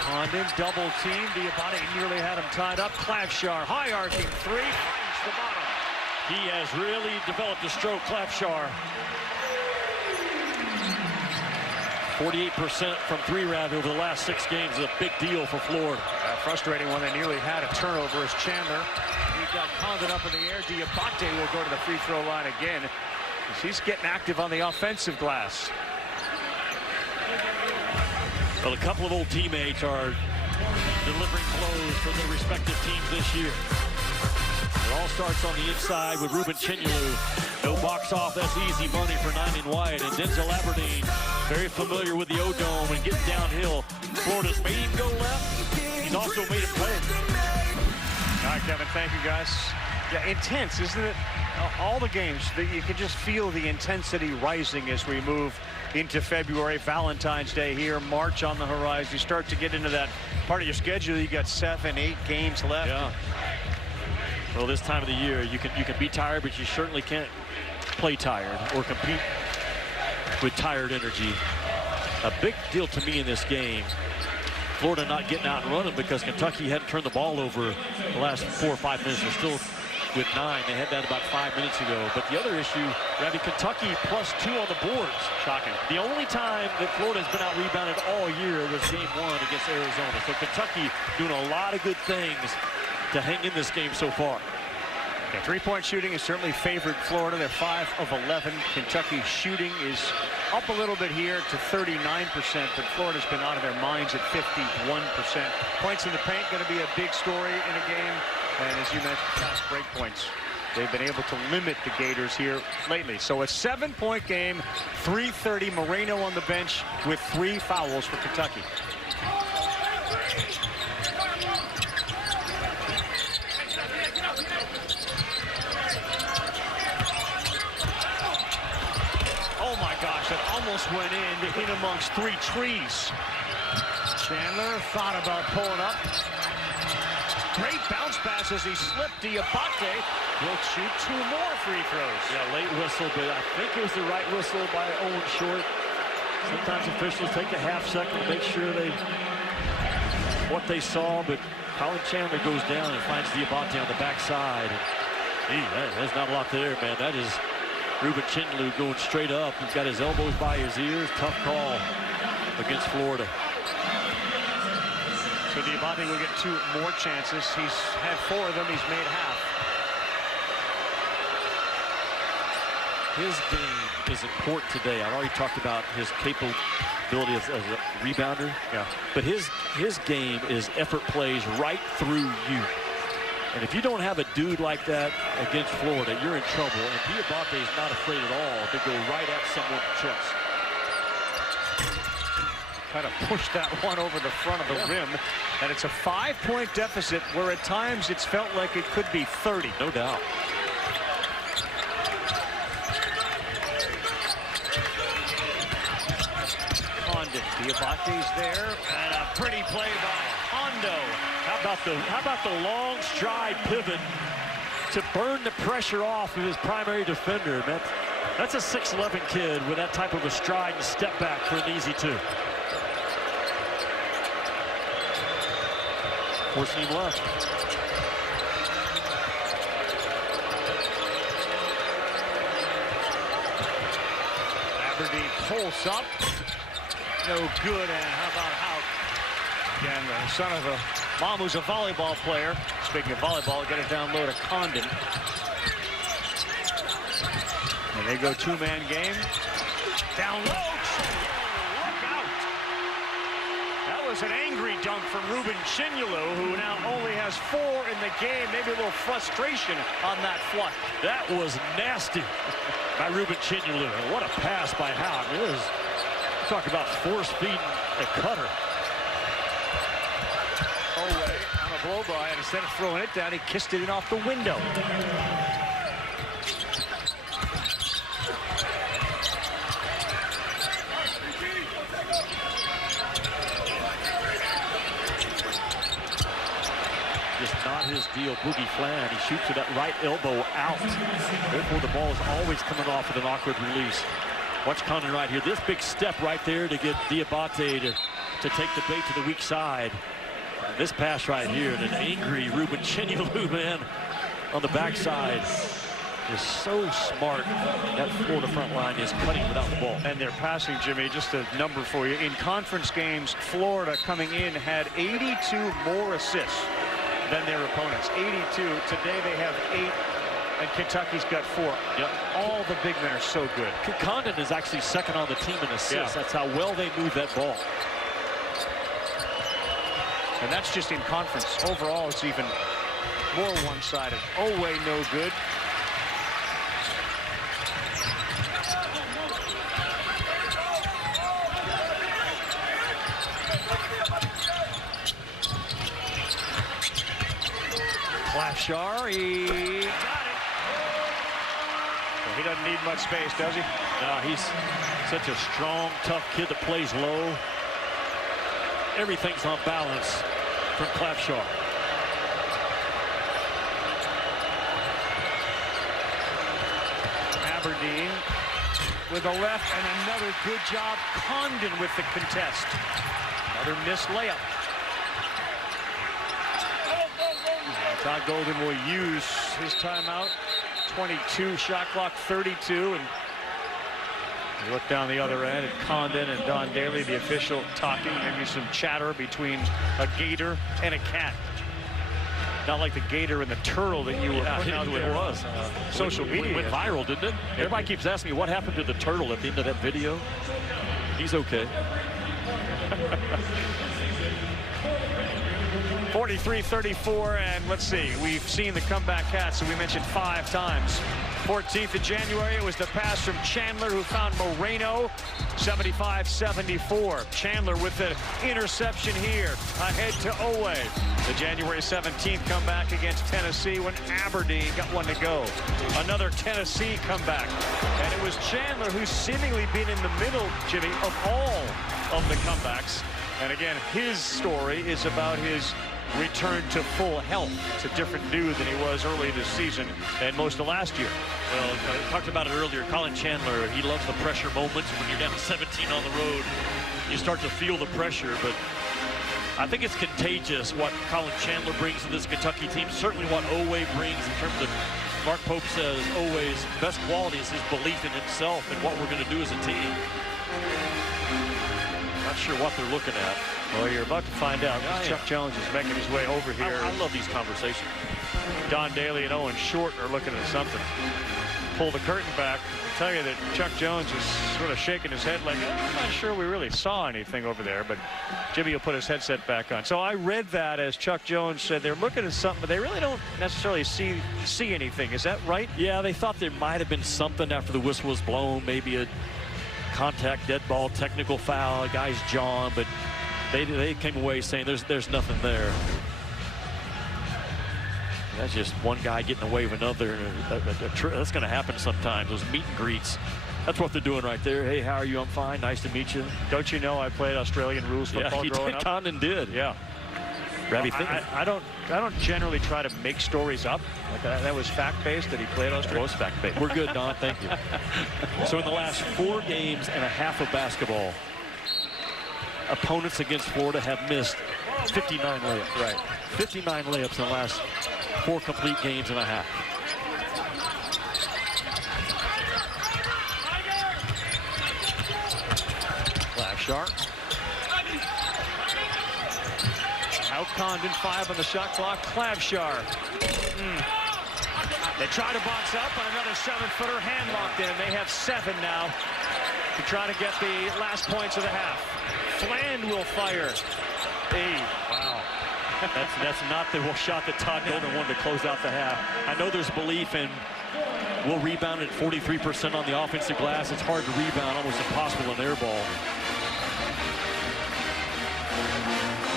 Condon, double team. Diabate nearly had him tied up. Clavshar, high arcing 3, finds the bottom. He has really developed a stroke, Clavshar. 48% from 3 rather over the last 6 games is a big deal for Florida. Frustrating one. They nearly had a turnover as Chandler. He got Condon up in the air. Diabate will go to the free throw line again. He's getting active on the offensive glass. Well, a couple of old teammates are delivering blows for their respective teams this year. It all starts on the inside with Ruben Chingaloo. No box off, that's easy money for 9 Wyatt. And Denzel Aberdeen, very familiar with the O-Dome and getting downhill. Florida's made him go left. He's also made him play. All right, Kevin, thank you, guys. Yeah, intense, isn't it? All the games, you can just feel the intensity rising as we move into February. Valentine's Day here, March on the horizon. You start to get into that part of your schedule. You got 7, 8 games left. Yeah. Well, this time of the year, you can be tired, but you certainly can't play tired or compete with tired energy. A big deal to me in this game, Florida not getting out and running because Kentucky hadn't turned the ball over the last 4 or 5 minutes. They're still with 9. They had that about 5 minutes ago. But the other issue, having Kentucky +2 on the boards. Shocking. The only time that Florida has been out rebounded all year was game 1 against Arizona. So Kentucky doing a lot of good things to hang in this game so far. Yeah, 3-point shooting has certainly favored Florida. They're 5 of 11. Kentucky shooting is up a little bit here to 39%, but Florida's been out of their minds at 51%. Points in the paint going to be a big story in a game. And as you mentioned, fast break points. They've been able to limit the Gators here lately. So a 7-point game, 3:30. Moreno on the bench with 3 fouls for Kentucky. Oh my gosh, that almost went in amongst 3 trees. Chandler thought about pulling up. Great bounce pass as he slipped. Diabate will shoot 2 more free throws. Yeah, late whistle, but I think it was the right whistle by Owen Short. Sometimes officials take a half second to make sure what they saw, but Colin Chandler goes down and finds Diabate on the backside. There's not a lot there, man. That is Ruben Chingaloo going straight up. He's got his elbows by his ears. Tough call. against Florida. So Diabate will get 2 more chances. He's had 4 of them. He's made half. His game is important today. I've already talked about his capability as a rebounder. Yeah. But his game is effort plays right through you. And if you don't have a dude like that against Florida, you're in trouble. And Diabate is not afraid at all to go right at someone's chest. Kind of pushed that one over the front of the rim. And it's a 5-point deficit where at times it's felt like it could be 30. No doubt. Condon. Diabate's there. And a pretty play by Hondo. How about the long stride pivot to burn the pressure off of his primary defender? Man, that's a 6'11" kid with that type of a stride and step back for an easy 2. 14 left. Aberdeen pulls up. No good. And how about Houck? Again, the son of a mom who's a volleyball player. Speaking of volleyball, get it down low to Condon. And they go 2-man game. Down low. Look out. That was an angry dunk from Ruben Chignolo, who now only has 4 in the game. Maybe a little frustration on that flush. That was nasty by Ruben Chignolo. And what a pass by Houck. Talk about force-feeding the cutter. Away on a blow-by, and instead of throwing it down, he kissed it in off the window. Just not his deal. Boogie Flan, he shoots with that right elbow out. Therefore, the ball is always coming off with an awkward release. Watch Condon right here. This big step right there to get Diabate to take the bait to the weak side. And this pass right here, and an angry Ruben Chignolo, man, on the backside is so smart. That Florida front line is cutting without the ball. And they're passing, Jimmy, just a number for you. In conference games, Florida coming in had 82 more assists than their opponents. 82. Today they have 8. And Kentucky's got 4. Yep. All the big men are so good. Condon is actually second on the team in assists. Yeah. That's how well they move that ball. And that's just in conference. Overall, it's even more one-sided. Oway, no good. Clapshar, he got it. He doesn't need much space, does he? No, he's such a strong, tough kid that plays low. Everything's on balance from Clapshar. Aberdeen with a left, and another good job. Condon with the contest. Another missed layup. Todd Golden will use his timeout. 22, shot clock 32, and you look down the other end at Condon and Don Daly, the official, talking. Maybe some chatter between a gator and a cat. Not like the gator and the turtle that you were putting out there. It was. Social media. It went viral, didn't it? Everybody keeps asking me what happened to the turtle at the end of that video. He's okay. 43-34, and let's see, we've seen the comeback Cats, so we mentioned 5 times. 14th of January, it was the pass from Chandler who found Moreno, 75-74. Chandler with the interception here, ahead to Oway. The January 17th comeback against Tennessee when Aberdeen got one to go. Another Tennessee comeback, and it was Chandler who's seemingly been in the middle, Jimmy, of all of the comebacks. And again, his story is about his return to full health. It's a different dude than he was early this season and most of last year. Well, I talked about it earlier. Colin Chandler, he loves the pressure moments. When you're down 17 on the road, you start to feel the pressure. But I think it's contagious what Colin Chandler brings to this Kentucky team. Certainly what Oway brings in terms of, Mark Pope says, Oway's best quality is his belief in himself and what we're going to do as a team. Not sure what they're looking at. Well, you're about to find out. Yeah, Chuck Jones is making his way over here. I love these conversations. Don Daly and Owen Short are looking at something. Pull the curtain back. I'll tell you that Chuck Jones is sort of shaking his head like, I'm not sure we really saw anything over there, but Jimmy will put his headset back on. So I read that as Chuck Jones said they're looking at something, but they really don't necessarily see anything. Is that right? Yeah, they thought there might have been something after the whistle was blown, maybe a contact, dead ball, technical foul, a guy's John, but they came away saying there's nothing there. That's just one guy getting away with another. That's going to happen sometimes, those meet and greets. That's what they're doing right there. Hey, how are you? I'm fine. Nice to meet you. Don't you know I played Australian rules football growing up? Condon did. Yeah. I don't generally try to make stories up. Like that was fact-based that he played Australia. It was fact-based. We're good, Don. Thank you. So in the last 4 games and a half of basketball, opponents against Florida have missed 59 layups. Right. 59 layups in the last 4 complete games and a half. Sharp. Out Condon, 5 on the shot clock. Klabshar. They try to box up on another 7-footer, hand locked in. They have 7 now to try to get the last points of the half. Fland will fire. Hey, wow. That's not the shot that Todd Golden wanted to close out the half. I know there's belief in we'll rebound at 43% on the offensive glass. It's hard to rebound, almost impossible in air ball.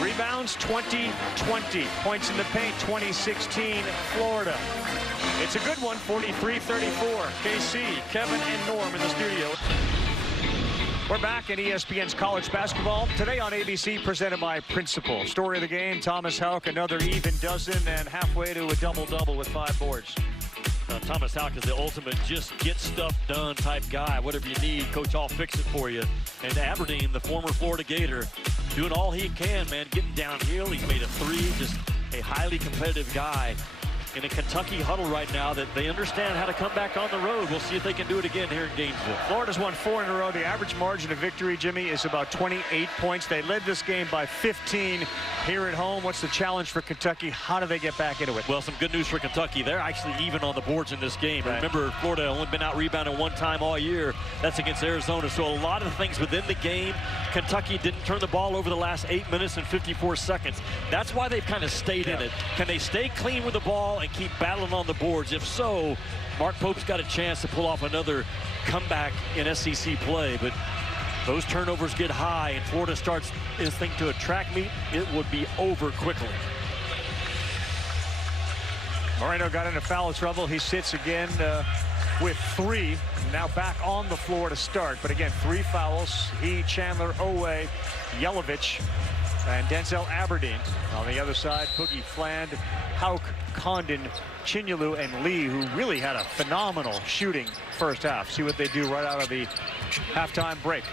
Rebounds 20-20. Points in the paint 2016 Florida. It's a good one, 43-34. KC, Kevin, and Norm in the studio. We're back in ESPN's college basketball. Today on ABC, presented by Principal. Story of the game, Thomas Houck, another even dozen and halfway to a double-double with 5 boards. Thomas Houck is the ultimate just get stuff done type guy. Whatever you need, coach, I'll fix it for you. And Aberdeen, the former Florida Gator, doing all he can, man, getting downhill. He's made a 3, just a highly competitive guy. In a Kentucky huddle right now that they understand how to come back on the road. We'll see if they can do it again here in Gainesville. Florida's won 4 in a row. The average margin of victory, Jimmy, is about 28 points. They led this game by 15 here at home. What's the challenge for Kentucky? How do they get back into it? Well, some good news for Kentucky. They're actually even on the boards in this game. Right. Remember, Florida only been out rebounded 1 time all year. That's against Arizona. So a lot of things within the game. Kentucky didn't turn the ball over the last 8 minutes and 54 seconds. That's why they've kind of stayed in it. Can they stay clean with the ball and keep battling on the boards? If so, Mark Pope's got a chance to pull off another comeback in SEC play. But those turnovers get high and Florida starts this thing to a track meet, it would be over quickly. Moreno got into foul trouble. He sits again with 3. Now back on the floor to start. But again, 3 fouls. He, Chandler, Owe, Yelovich, and Denzel Aberdeen. On the other side, Boogie Fland, Houck, Condon, Chinyalu, and Lee, who really had a phenomenal shooting first half. See what they do right out of the halftime break.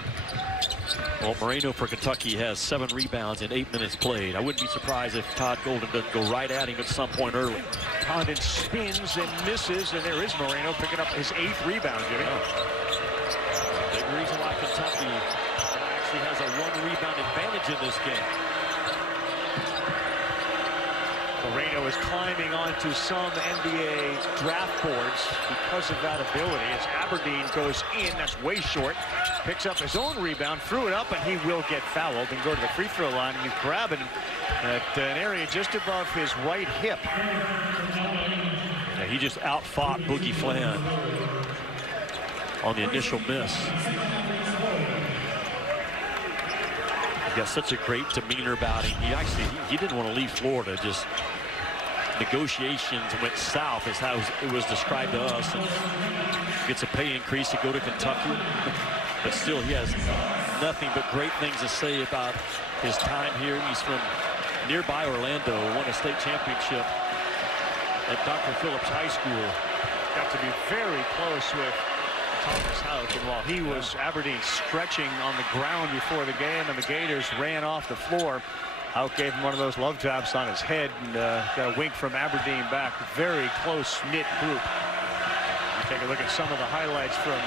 Well, Moreno for Kentucky has 7 rebounds in 8 minutes played. I wouldn't be surprised if Todd Golden doesn't go right at him at some point early. Condon spins and misses, and there is Moreno picking up his 8th rebound, Jimmy. Big reason why Kentucky actually has a 1 rebound advantage in this game. Moreno is climbing onto some NBA draft boards because of that ability. As Aberdeen goes in, that's way short. Picks up his own rebound, threw it up, and he will get fouled and go to the free throw line. And he's grabbing at an area just above his right hip. Yeah, he just out-fought Boogie Fland on the initial miss. He's got such a great demeanor about him. He didn't want to leave Florida. Just negotiations went south is how it was described to us. And gets a pay increase to go to Kentucky. But still, he has nothing but great things to say about his time here. He's from nearby Orlando, won a state championship at Dr. Phillips High School. Got to be very close with Thomas Houck, and while he was Aberdeen stretching on the ground before the game and the Gators ran off the floor, Houck gave him one of those love taps on his head and got a wink from Aberdeen back. Very close-knit group. You take a look at some of the highlights from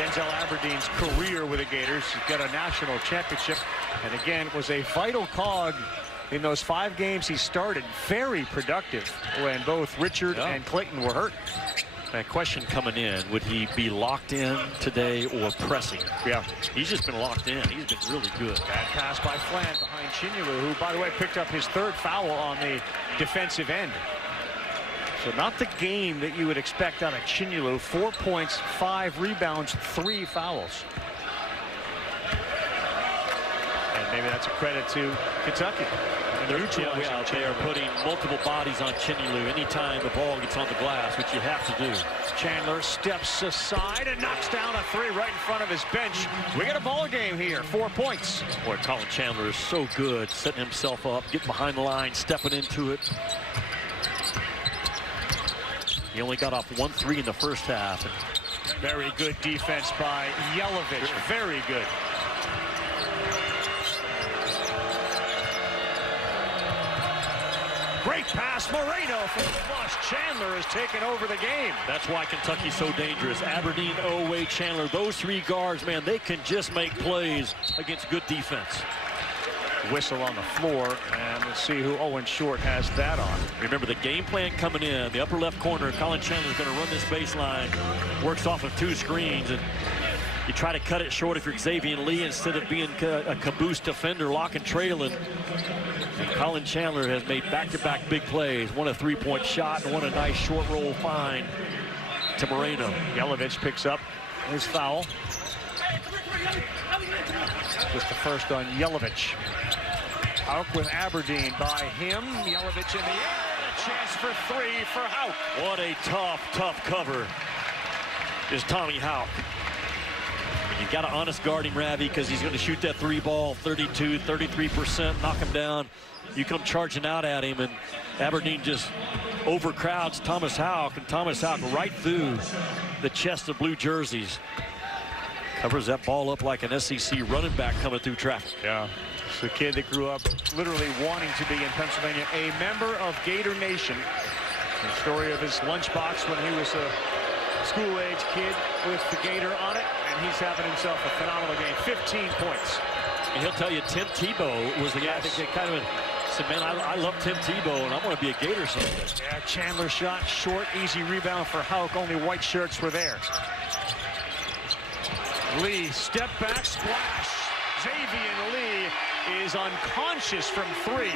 Denzel Aberdeen's career with the Gators. He's got a national championship, and again was a vital cog in those 5 games he started. Very productive when both Richard and Clayton were hurt. That question coming in, would he be locked in today or pressing? Yeah. He's just been locked in. He's been really good. Bad pass by Flan behind Chinyelu, who, by the way, picked up his 3rd foul on the defensive end. So not the game that you would expect out of Chinyelu. 4 points, 5 rebounds, 3 fouls. And maybe that's a credit to Kentucky. They're out there putting multiple bodies on Chinyelu anytime the ball gets on the glass, which you have to do. Chandler steps aside and knocks down a 3 right in front of his bench. We got a ball game here. 4 points. Boy, Colin Chandler is so good, setting himself up, getting behind the line, stepping into it. He only got off 1 3 in the first half. Very good defense by Yelovich. Very good. Great pass, Moreno for the flush. Chandler has taken over the game. That's why Kentucky's so dangerous. Aberdeen, Oway, Chandler, those 3 guards, man, they can just make plays against good defense. Whistle on the floor, and let's see who Owen Short has that on. Remember the game plan coming in, the upper left corner, Colin Chandler's going to run this baseline, works off of 2 screens, and you try to cut it short if you're Xavier Lee instead of being a caboose defender, lock and trailing. And Colin Chandler has made back-to-back big plays. One a 3-point shot and one a nice short roll find to Moreno. Yelovich picks up his foul. Just the first on Yelovich. Hauk with Aberdeen by him. Yelovich in the air. A chance for 3 for Hauk. What a tough cover is Tommy Hauk. You've got to honest guard him, Ravi, because he's going to shoot that 3 ball, 32, 33%, knock him down. You come charging out at him, and Aberdeen just overcrowds Thomas Hauk, and Thomas Hauk right through the chest of blue jerseys. Covers that ball up like an SEC running back coming through traffic. Yeah. It's a kid that grew up literally wanting to be in Pennsylvania, a member of Gator Nation. The story of his lunchbox when he was a school-age kid with the Gator on it, and he's having himself a phenomenal game. 15 points. And he'll tell you Tim Tebow was the guy that kind of said, man, I love Tim Tebow, and I want to be a Gator someday. Yeah, Chandler shot short, easy rebound for Hauk. Only white shirts were there. Lee, step back, splash. Xavier Lee is unconscious from 3.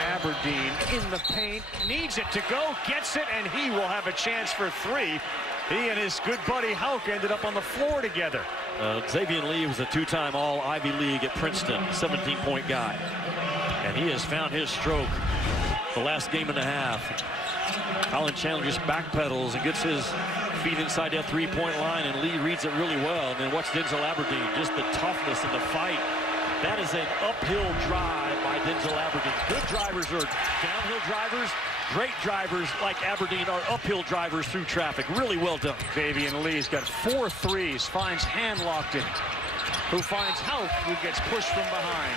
Aberdeen in the paint, needs it to go, gets it, and he will have a chance for 3. He and his good buddy Hauk ended up on the floor together. Xavier Lee was a 2-time All-Ivy League at Princeton, 17-point guy. And he has found his stroke the last game and a half. Colin Chandler just backpedals and gets his feet inside that 3-point line, and Lee reads it really well. And then watch Denzel Aberdeen, just the toughness in the fight. That is an uphill drive by Denzel Aberdeen. Good drivers are downhill drivers. Great drivers like Aberdeen are uphill drivers through traffic. Really well done. Xavier Lee's got 4 threes, finds hand-locked who finds Hauk, who gets pushed from behind.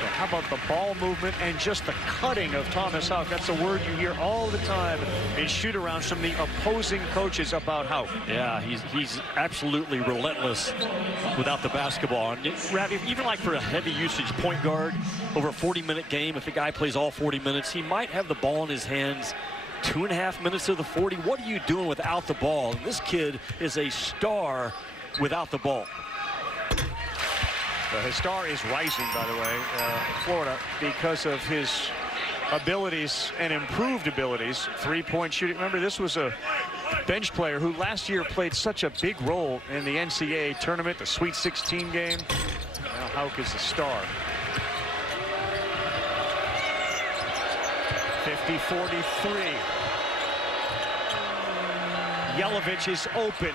Well, how about the ball movement and just the cutting of Thomas Hauk? That's a word you hear all the time in shoot-arounds from the opposing coaches about Hauk. Yeah, he's absolutely relentless without the basketball. And Ravi, even like for a heavy usage point guard over a 40-minute game, if a guy plays all 40 minutes, he might have the ball in his hands 2.5 minutes of the 40. What are you doing without the ball? And this kid is a star without the ball. His star is rising, by the way, Florida, because of his abilities and improved abilities. 3-point shooting. Remember, this was a bench player who last year played such a big role in the NCAA tournament, the Sweet 16 game. Now Hauk is the star. 50-43. Yelovich is open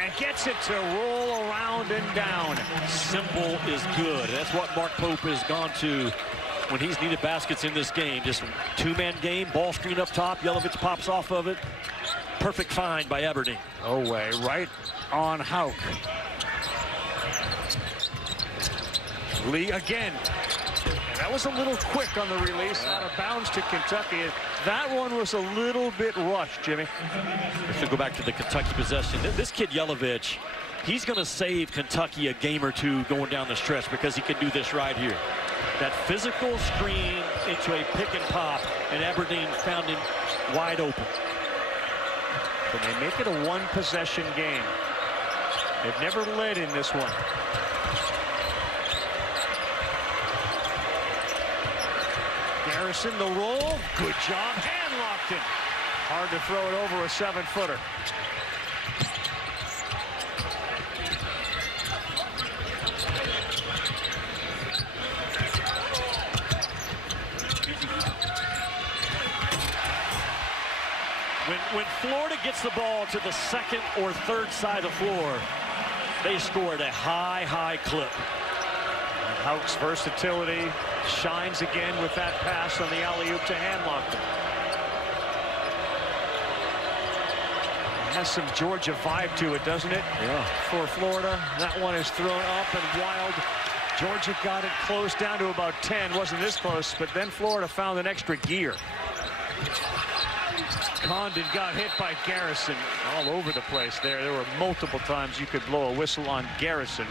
and gets it to roll around and down. Simple is good. That's what Mark Pope has gone to when he's needed baskets in this game. Just two-man game, ball screen up top. Yelovich pops off of it. Perfect find by Aberdeen. Oway right on Hauk. Lee again. That was a little quick on the release, out of bounds to Kentucky. That one was a little bit rushed, Jimmy. Let's go back to the Kentucky possession. This kid, Yelovich, he's going to save Kentucky a game or two going down the stretch because he can do this right here. That physical screen into a pick and pop, and Aberdeen found him wide open. Can they make it a one-possession game? They've never led in this one. Garrison, the roll. Good job. And locked in. Hard to throw it over a 7-footer. When Florida gets the ball to the second or third side of the floor, they score at a high clip. Hauk's versatility shines again with that pass on the alley-oop to Hanlockton. Has some Georgia vibe to it, doesn't it? Yeah. For Florida, that one is thrown up and wild. Georgia got it close down to about 10. Wasn't this close, but then Florida found an extra gear. Condon got hit by Garrison all over the place there. There were multiple times you could blow a whistle on Garrison,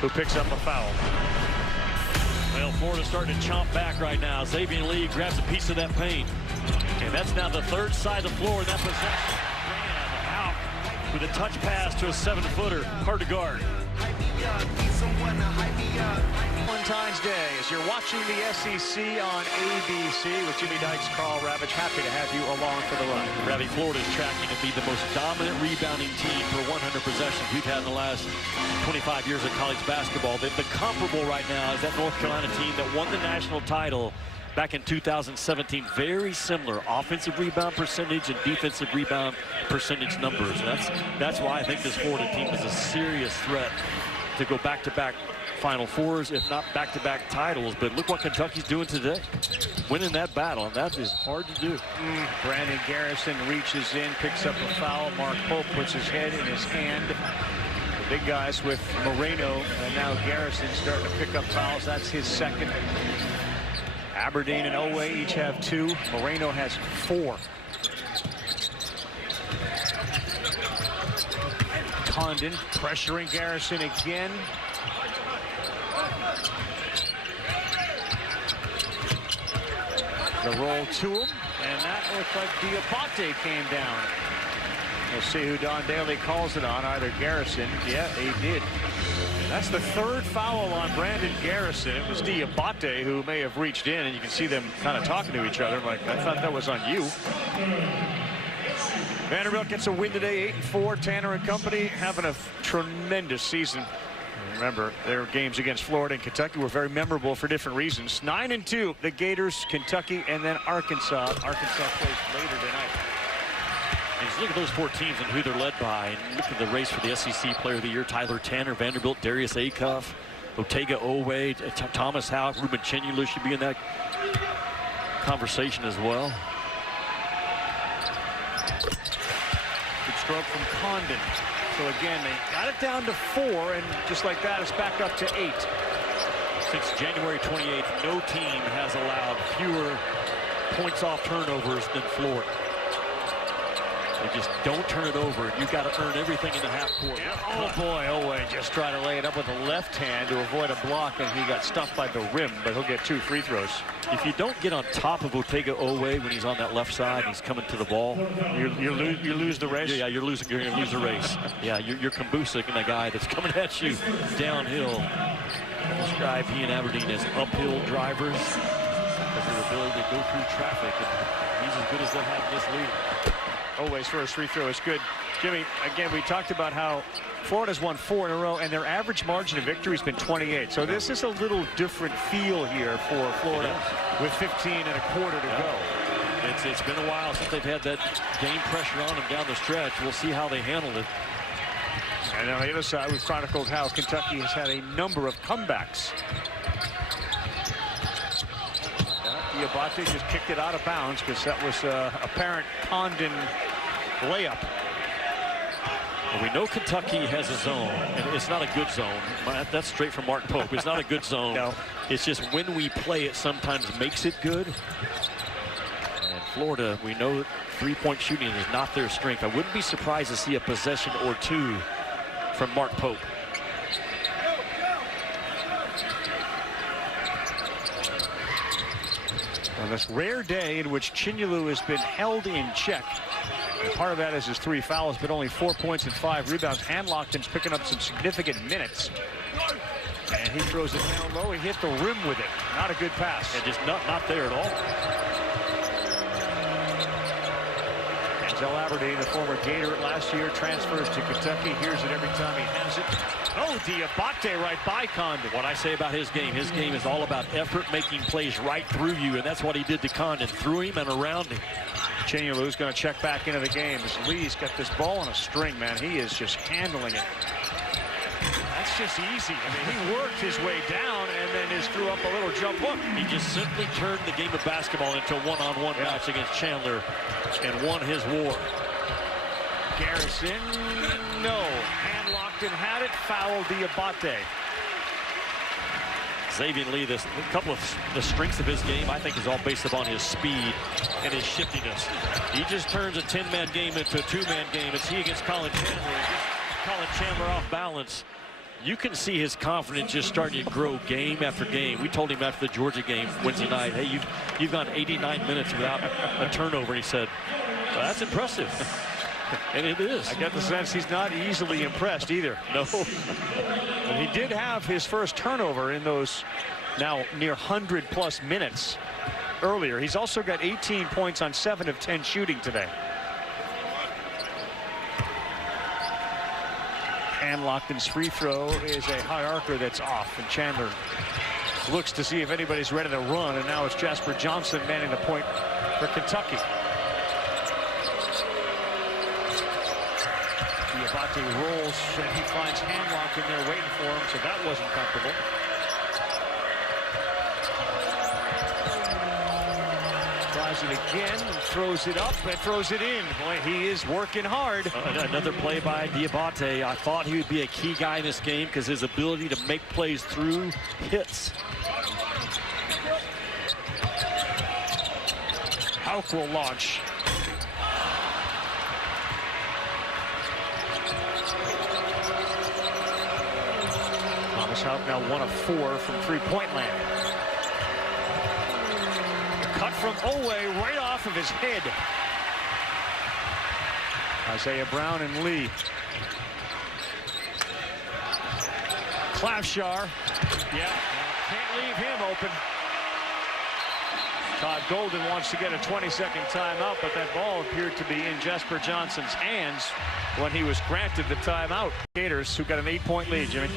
who picks up a foul. Well, Florida's starting to chomp back right now. Xavier Lee grabs a piece of that paint. And that's now the third side of the floor in that possession. Graham out with a touch pass to a 7-footer. Hard to guard. Valentine's Day as you're watching the SEC on ABC with Jimmy Dykes, Carl Ravitch. Happy to have you along for the ride. Ravi, Florida's tracking to be the most dominant rebounding team for 100 possessions we've had in the last 25 years of college basketball. The comparable right now is that North Carolina team that won the national title back in 2017. Very similar offensive rebound percentage and defensive rebound percentage numbers. That's why I think this Florida team is a serious threat to go back-to-back Final Fours, if not back-to-back titles. But look what Kentucky's doing today, winning that battle, and that is hard to do. Brandon Garrison reaches in, picks up a foul. Mark Pope puts his head in his hand. The big guys with Moreno, and now Garrison starting to pick up fouls. That's his second. Aberdeen and Owe each have 2. Moreno has 4. Condon pressuring Garrison again. The roll to him, and that looked like Diabate came down. We'll see who Don Daly calls it on, either Garrison. Yeah, he did. That's the 3rd foul on Brandon Garrison. It was Diabate who may have reached in, and you can see them kind of talking to each other. I'm like, I thought that was on you. Vanderbilt gets a win today, 8-4. Tanner and company having a tremendous season. Remember, their games against Florida and Kentucky were very memorable for different reasons. 9-2, the Gators, Kentucky, and then Arkansas. Arkansas plays later tonight. And just look at those 4 teams and who they're led by. And look at the race for the SEC Player of the Year. Tyler Tanner, Vanderbilt, Darius Acuff, Otega Owe, Thomas Houck, Ruben Chenula should be in that conversation as well. Good stroke from Condon. So again, they got it down to 4, and just like that, it's back up to 8. Since January 28th, no team has allowed fewer points off turnovers than Florida. They just don't turn it over. You've got to earn everything in the half court. Yeah. Oh boy, Owe just tried to lay it up with the left hand to avoid a block, and he got stuffed by the rim, but he'll get 2 free throws. If you don't get on top of Otega Owe when he's on that left side, he's coming to the ball. You lose the race? Yeah, you're going to lose the race. Yeah, you're Kambusic and the guy that's coming at you downhill. Describe he and Aberdeen as uphill drivers. Because their ability to go through traffic, and he's as good as they'll have in this league. Owe's first free throw is good. Jimmy, again, we talked about how Florida's won 4 in a row, and their average margin of victory has been 28. So this is a little different feel here for Florida with 15 and a quarter to go. It's been a while since they've had that game pressure on them down the stretch. We'll see how they handle it. And on the other side, we've chronicled how Kentucky has had a number of comebacks. Diabate just kicked it out of bounds because that was apparent Condon layup. Well, we know Kentucky has a zone, and it's not a good zone. That's straight from Mark Pope. It's not a good zone. No. It's just when we play it sometimes makes it good. And Florida, we know three-point shooting is not their strength. I wouldn't be surprised to see a possession or two from Mark Pope. On this rare day in which Chinyelu has been held in check. And part of that is his 3 fouls, but only 4 points and 5 rebounds. Handlockton's picking up some significant minutes. And he throws it down low. He hit the rim with it. Not a good pass. And just not there at all. Denzel Aberdeen, the former Gator last year, transfers to Kentucky. Hears it every time he has it. Oh, Diabate right by Condon. What I say about his game is all about effort, making plays right through you, and that's what he did to Condon, through him and around him. Chinyelu's going to check back into the game as Lee's got this ball on a string, man. He is just handling it. That's just easy. I mean, he worked his way down and then just threw up a little jump hook. He just simply turned the game of basketball into a one-on-one match against Chandler and won his war. Garrison, no. Handlockton had it, fouled Diabate. Xavier Lee, a couple of the strengths of his game, I think, is all based upon his speed and his shiftiness. He just turns a 10-man game into a 2-man game. It's he against Colin Chandler. He gets Colin Chandler off balance. You can see his confidence just starting to grow game after game. We told him after the Georgia game Wednesday night, hey, you've gone 89 minutes without a turnover. And he said, well, that's impressive. And it is. I get the sense he's not easily impressed either. No. But he did have his first turnover in those now near 100-plus minutes earlier. He's also got 18 points on 7 of 10 shooting today. Handlockton's free throw is a high arcer that's off, and Chandler looks to see if anybody's ready to run, and now it's Jasper Johnson manning the point for Kentucky. Diabate rolls, and he finds Handlockton there waiting for him, so that wasn't comfortable. Tries it again, and throws it up, and throws it in. Boy, he is working hard. Another play by Diabate. I thought he would be a key guy in this game because his ability to make plays through hits. Hauk will launch. Thomas Hauk now 1 of 4 from three-point land. The cut from Owe right off of his head. Isaiah Brown and Lee. Klafschar. Yeah, can't leave him open. Todd Golden wants to get a 20-second timeout, but that ball appeared to be in Jasper Johnson's hands when he was granted the timeout. Gators, who got an 8-point lead, Jimmy.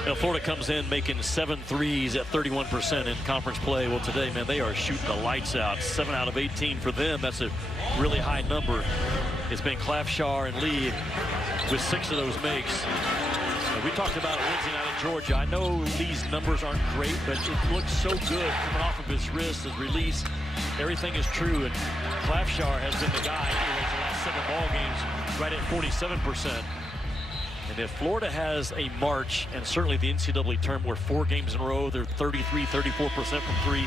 You know, Florida comes in making 7 threes at 31% in conference play. Well, today, man, they are shooting the lights out. 7 out of 18 for them. That's a really high number. It's been Klafschar and Lee with 6 of those makes. We talked about it Wednesday night in Georgia. I know Lee's numbers aren't great, but it looks so good coming off of his wrist, his release. Everything is true, and Klafschar has been the guy anyways the last 7 ball games, right at 47%. And if Florida has a March, and certainly the NCAA tournament where 4 games in a row, they're 33, 34% from 3,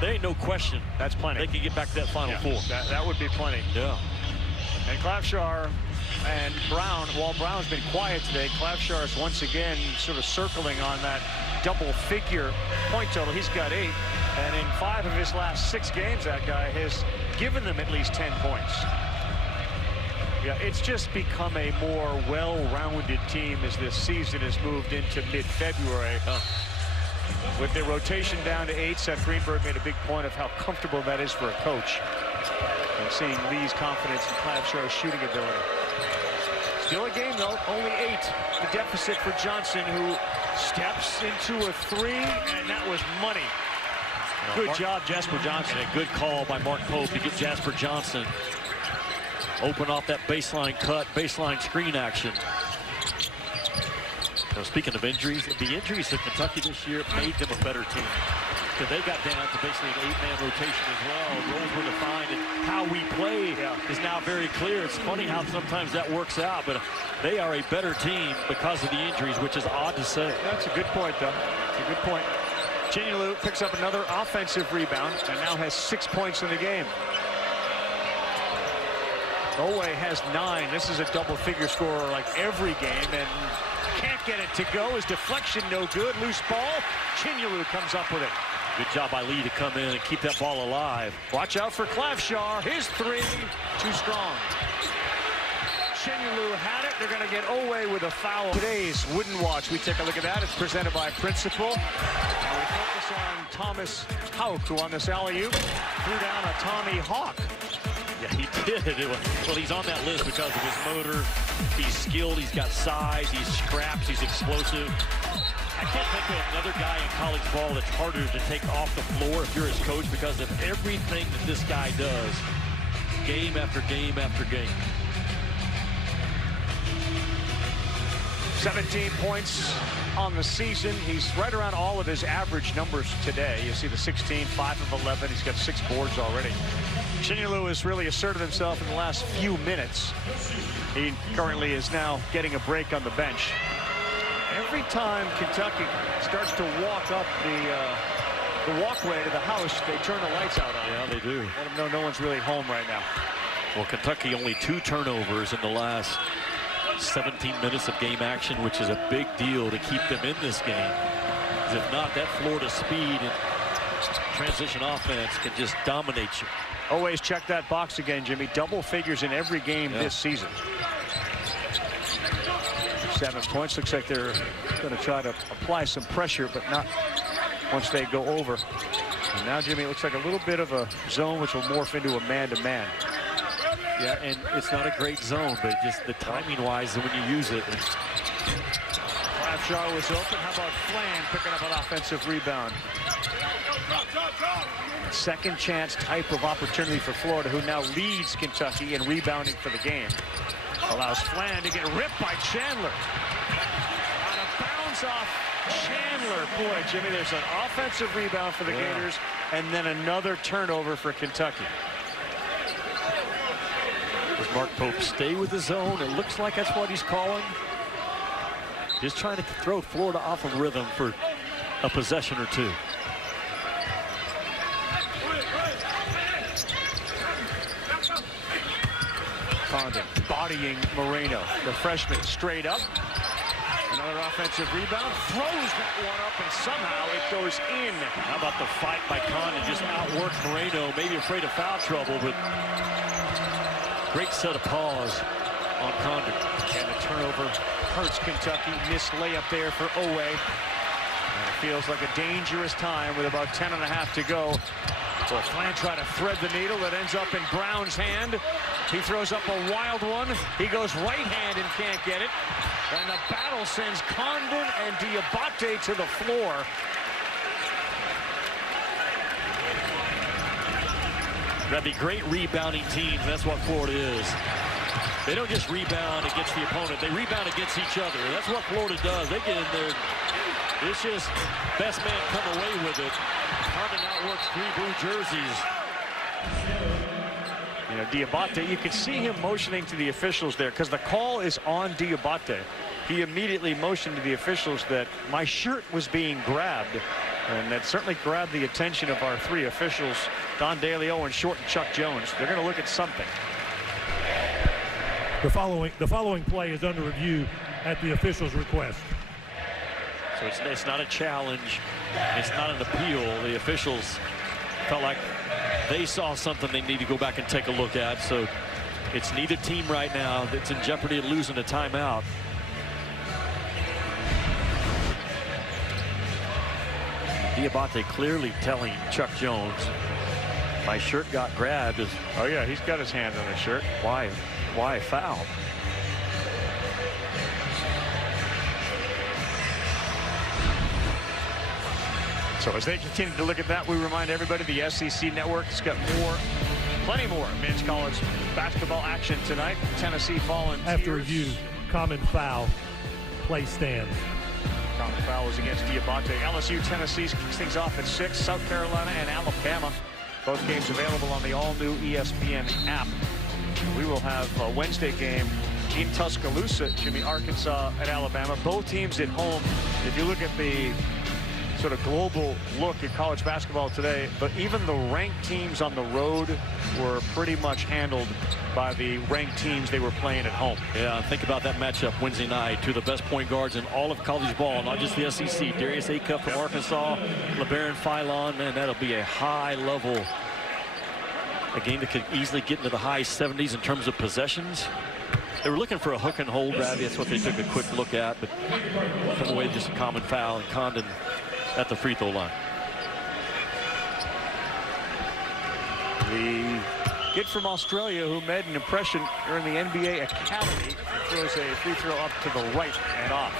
there ain't no question. That's plenty. They can get back to that Final Four. That would be plenty. Yeah. And Klafschar and Brown, while Brown's been quiet today, Klafschar is once again sort of circling on that double-figure point total. He's got 8, and in 5 of his last 6 games, that guy has given them at least 10 points. Yeah, it's just become a more well-rounded team as this season has moved into mid-February. With their rotation down to 8, Seth Greenberg made a big point of how comfortable that is for a coach. And seeing Lee's confidence in Klafschar's shooting ability. Still a game, though, only 8. The deficit for Johnson, who steps into a 3, and that was money. Good job, Jasper Johnson. And a good call by Mark Pope to get Jasper Johnson open off that baseline cut, baseline screen action. So speaking of injuries, the injuries to Kentucky this year made them a better team. because they got down to basically an 8-man rotation as well. Roles were defined, and how we play is now very clear. It's funny how sometimes that works out, but they are a better team because of the injuries, which is odd to say. That's a good point, though. That's a good point. Chinyelu picks up another offensive rebound and now has 6 points in the game. Owe has 9. This is a double-figure scorer like every game, and can't get it to go. His deflection no good. Loose ball. Chinyelu comes up with it. Good job by Lee to come in and keep that ball alive. Watch out for Klafshar. His 3, too strong. Chinyelu had it. They're going to get Owe with a foul. Today's Wooden Watch, we take a look at that. It's presented by Principal. And we focus on Thomas Houck, who on this alley-oop threw down a Tommy Hawk. Yeah, he did. Well, he's on that list because of his motor. He's skilled. He's got size. He's scraps. He's explosive. I can't think of another guy in college ball that's harder to take off the floor if you're his coach because of everything that this guy does, game after game after game. 17 points on the season. He's right around all of his average numbers today. You see the 16, 5 of 11. He's got 6 boards already. Chinyelu has really asserted himself in the last few minutes. He currently is now getting a break on the bench. Every time Kentucky starts to walk up the walkway to the house, they turn the lights out on him. Yeah, they do. Let them know no one's really home right now. Well, Kentucky only 2 turnovers in the last 17 minutes of game action, which is a big deal to keep them in this game. Because if not, that Florida speed and transition offense can just dominate you. Always check that box again, Jimmy. Double figures in every game this season. 7 points. Looks like they're going to try to apply some pressure, but not once they go over. And now, Jimmy, it looks like a little bit of a zone which will morph into a man-to-man. Yeah, and it's not a great zone, but just the timing-wise when you use it. Klafshar was open. How about Flan picking up an offensive rebound? Second chance type of opportunity for Florida, who now leads Kentucky in rebounding for the game. Allows Flan to get ripped by Chandler. Out of bounds off Chandler. Boy, Jimmy, there's an offensive rebound for the Gators, and then another turnover for Kentucky. Does Mark Pope stay with the zone? It looks like that's what he's calling. Just trying to throw Florida off of rhythm for a possession or two. Condon bodying Moreno. The freshman straight up. Another offensive rebound. Throws that one up, and somehow it goes in. How about the fight by Condon? Just outworked Moreno. Maybe afraid of foul trouble, but great set of paws on Condon. And the turnover hurts Kentucky. Missed layup there for Owe. And it feels like a dangerous time with about 10.5 to go. So Flan trying to thread the needle. That ends up in Brown's hand. He throws up a wild one. He goes right hand and can't get it. And the battle sends Condon and Diabate to the floor. That'd be great rebounding teams. That's what Florida is. They don't just rebound against the opponent. They rebound against each other. That's what Florida does. They get in there. It's just best man come away with it. Condon outworks 3 blue jerseys. You know, Diabate, you can see him motioning to the officials there because the call is on Diabate. He immediately motioned to the officials that my shirt was being grabbed. And that certainly grabbed the attention of our 3 officials, Don DeLeo and Short and Chuck Jones. They're going to look at something. The following play is under review at the official's request. So it's not a challenge. It's not an appeal. The officials felt like they saw something they need to go back and take a look at. So it's neither team right now that's in jeopardy of losing a timeout. Diabate clearly telling Chuck Jones, my shirt got grabbed. Oh yeah, he's got his hand on his shirt. Why foul? So as they continue to look at that, we remind everybody the SEC Network has got plenty more men's college basketball action tonight. Tennessee Volunteers. After review, common foul, play stands. Common foul was against Diabate. LSU, Tennessee kicks things off at 6. South Carolina and Alabama. Both games available on the all-new ESPN app. We will have a Wednesday game in Tuscaloosa, Jimmy, Arkansas and Alabama. Both teams at home. If you look at the sort of global look at college basketball today, but even the ranked teams on the road were pretty much handled by the ranked teams they were playing at home. Yeah, think about that matchup Wednesday night. Two of the best point guards in all of college ball, not just the SEC. Darius Acuff from Arkansas, LeBaron Philon, man, that'll be a high level, a game that could easily get into the high 70s in terms of possessions. They were looking for a hook and hold, Ravi. That's what they took a quick look at, but from the way, just a common foul, and Condon at the free throw line. The kid from Australia who made an impression during the NBA Academy throws a free throw up to the right and off.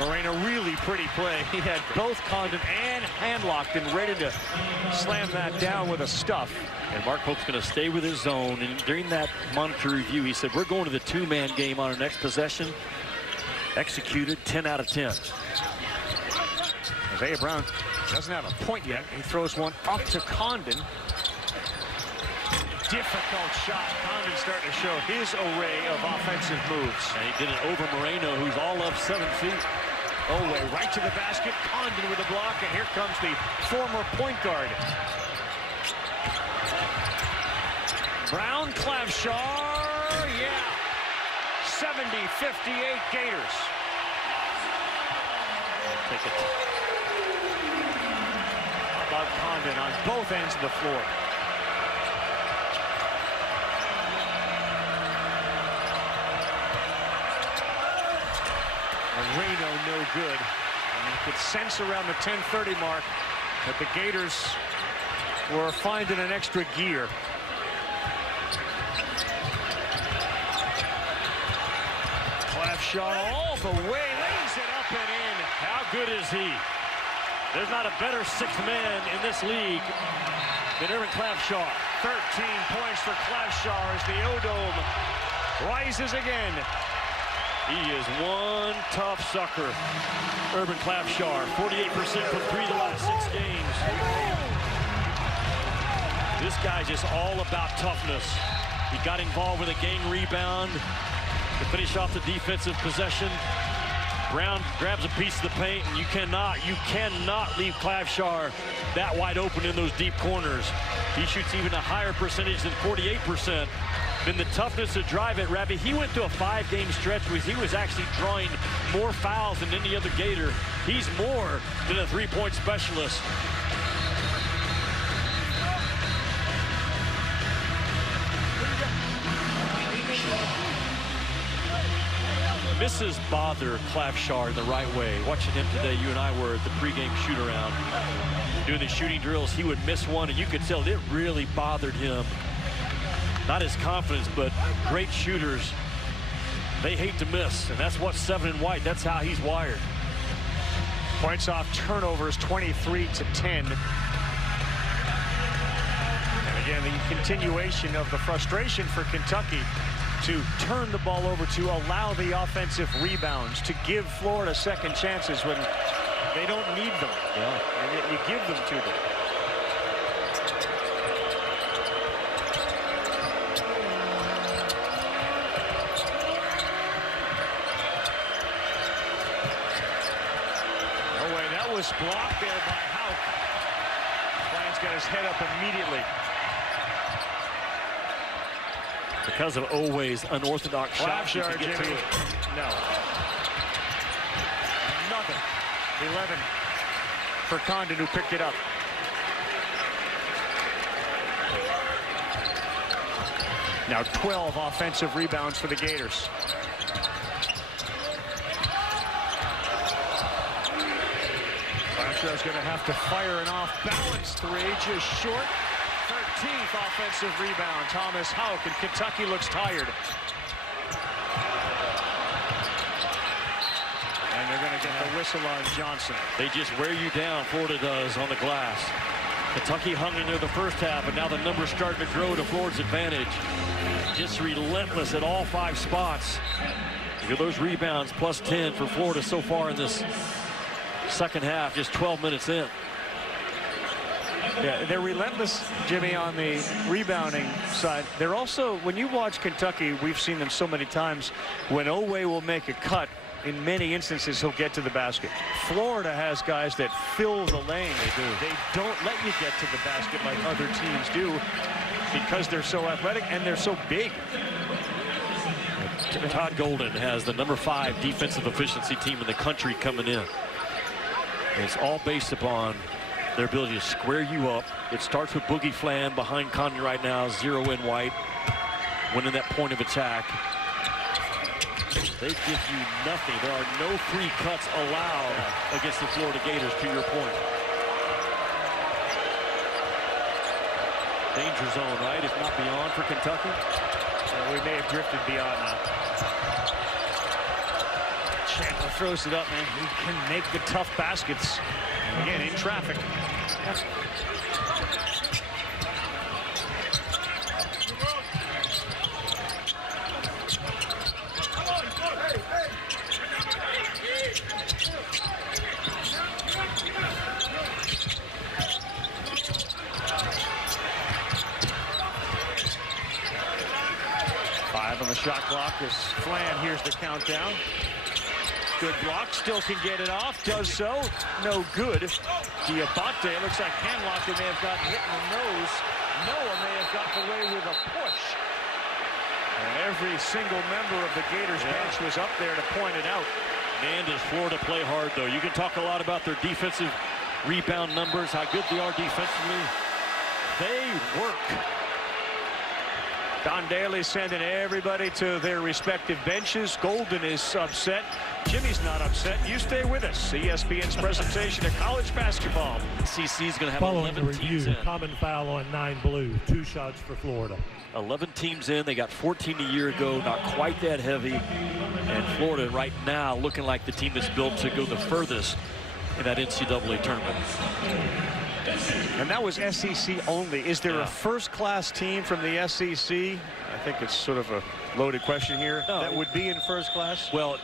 Moreno, really pretty play. He had both Condon and hand-locked and ready to slam that down with a stuff. And Mark Pope's going to stay with his zone. And during that monitor review, he said, we're going to the two-man game on our next possession. Executed 10 out of 10. Isaiah Brown doesn't have a point yet. He throws one up to Condon. Difficult shot. Condon starting to show his array of offensive moves. And he did it over Moreno, who's all up 7 feet. Oweh right to the basket. Condon with a block, and here comes the former point guard. Brown, Clavshar, yeah. 70-58 Gators. Take it. About Condon on both ends of the floor. Moreno no good. And you could sense around the 10:30 mark that the Gators were finding an extra gear. Clavshar all the way, lays it up and in. How good is he? There's not a better sixth man in this league than Urban Clavshar. 13 points for Clavshar as the O-Dome rises again. He is one tough sucker. Urban Clavshar, 48% from three the last 6 games. This guy's just all about toughness. He got involved with a gang rebound to finish off the defensive possession. Brown grabs a piece of the paint, and you cannot leave Clavshar that wide open in those deep corners. He shoots even a higher percentage than 48%. Then the toughness to drive it, Ravi. He went through a 5-game stretch where he was actually drawing more fouls than any other Gator. He's more than a three-point specialist. Misses bother Clavshar the right way. Watching him today, you and I were at the pregame shoot-around. Doing the shooting drills, he would miss one, and you could tell it really bothered him. Not his confidence, but great shooters, they hate to miss, and that's what's 7 and white. That's how he's wired. Points off turnovers, 23-10. And again, the continuation of the frustration for Kentucky to turn the ball over, to allow the offensive rebounds, to give Florida second chances when they don't need them. Yeah. And yet you give them to them. Was blocked there by Houck. Bryant's got his head up immediately. Because of Oweh's unorthodox shot, you can get to it. No. Nothing. 11 for Condon, who picked it up. Now 12 offensive rebounds for the Gators. Is going to have to fire an off-balance three, just short. 13th offensive rebound. Thomas Houck, and Kentucky looks tired. And they're going to get the whistle on Johnson. They just wear you down, Florida does, on the glass. Kentucky hung in there the first half, and now the numbers starting to grow to Florida's advantage. Just relentless at all 5 spots. Look at those rebounds, plus 10 for Florida so far in this second half, just 12 minutes in. Yeah, they're relentless, Jimmy, on the rebounding side. They're also, when you watch Kentucky, we've seen them so many times, when Oweh will make a cut, in many instances, he'll get to the basket. Florida has guys that fill the lane. They do. They don't let you get to the basket like other teams do because they're so athletic and they're so big. Todd Golden has the number 5 defensive efficiency team in the country coming in. And it's all based upon their ability to square you up. It starts with Boogie Flan behind Conley right now, 0 in white, winning that point of attack. They give you nothing. There are no free cuts allowed against the Florida Gators, to your point. Danger zone, right? If not beyond for Kentucky. Well, we may have drifted beyond that. Chandler throws it up, man. He can make the tough baskets. Again, in traffic. On the shot clock as Flan hears the countdown. Good block, still can get it off, does so. No good. Diabate, looks like Hanlock may have gotten hit in the nose. Noah may have gotten away with a push. And every single member of the Gators bench was up there to point it out. Man, does Florida play hard, though. You can talk a lot about their defensive rebound numbers, how good they are defensively. They work. Don Daly sending everybody to their respective benches. Golden is upset. Jimmy's not upset. You stay with us. ESPN's presentation of college basketball. CC is going to have Following 11 the teams review, in. common foul on 9 blue. 2 shots for Florida. 11 teams in. They got 14 a year ago. Not quite that heavy. And Florida right now looking like the team that's built to go the furthest in that NCAA tournament. And that was SEC only. Is there a first-class team from the SEC? I think it's sort of a loaded question here. No, that would be in first class? Well,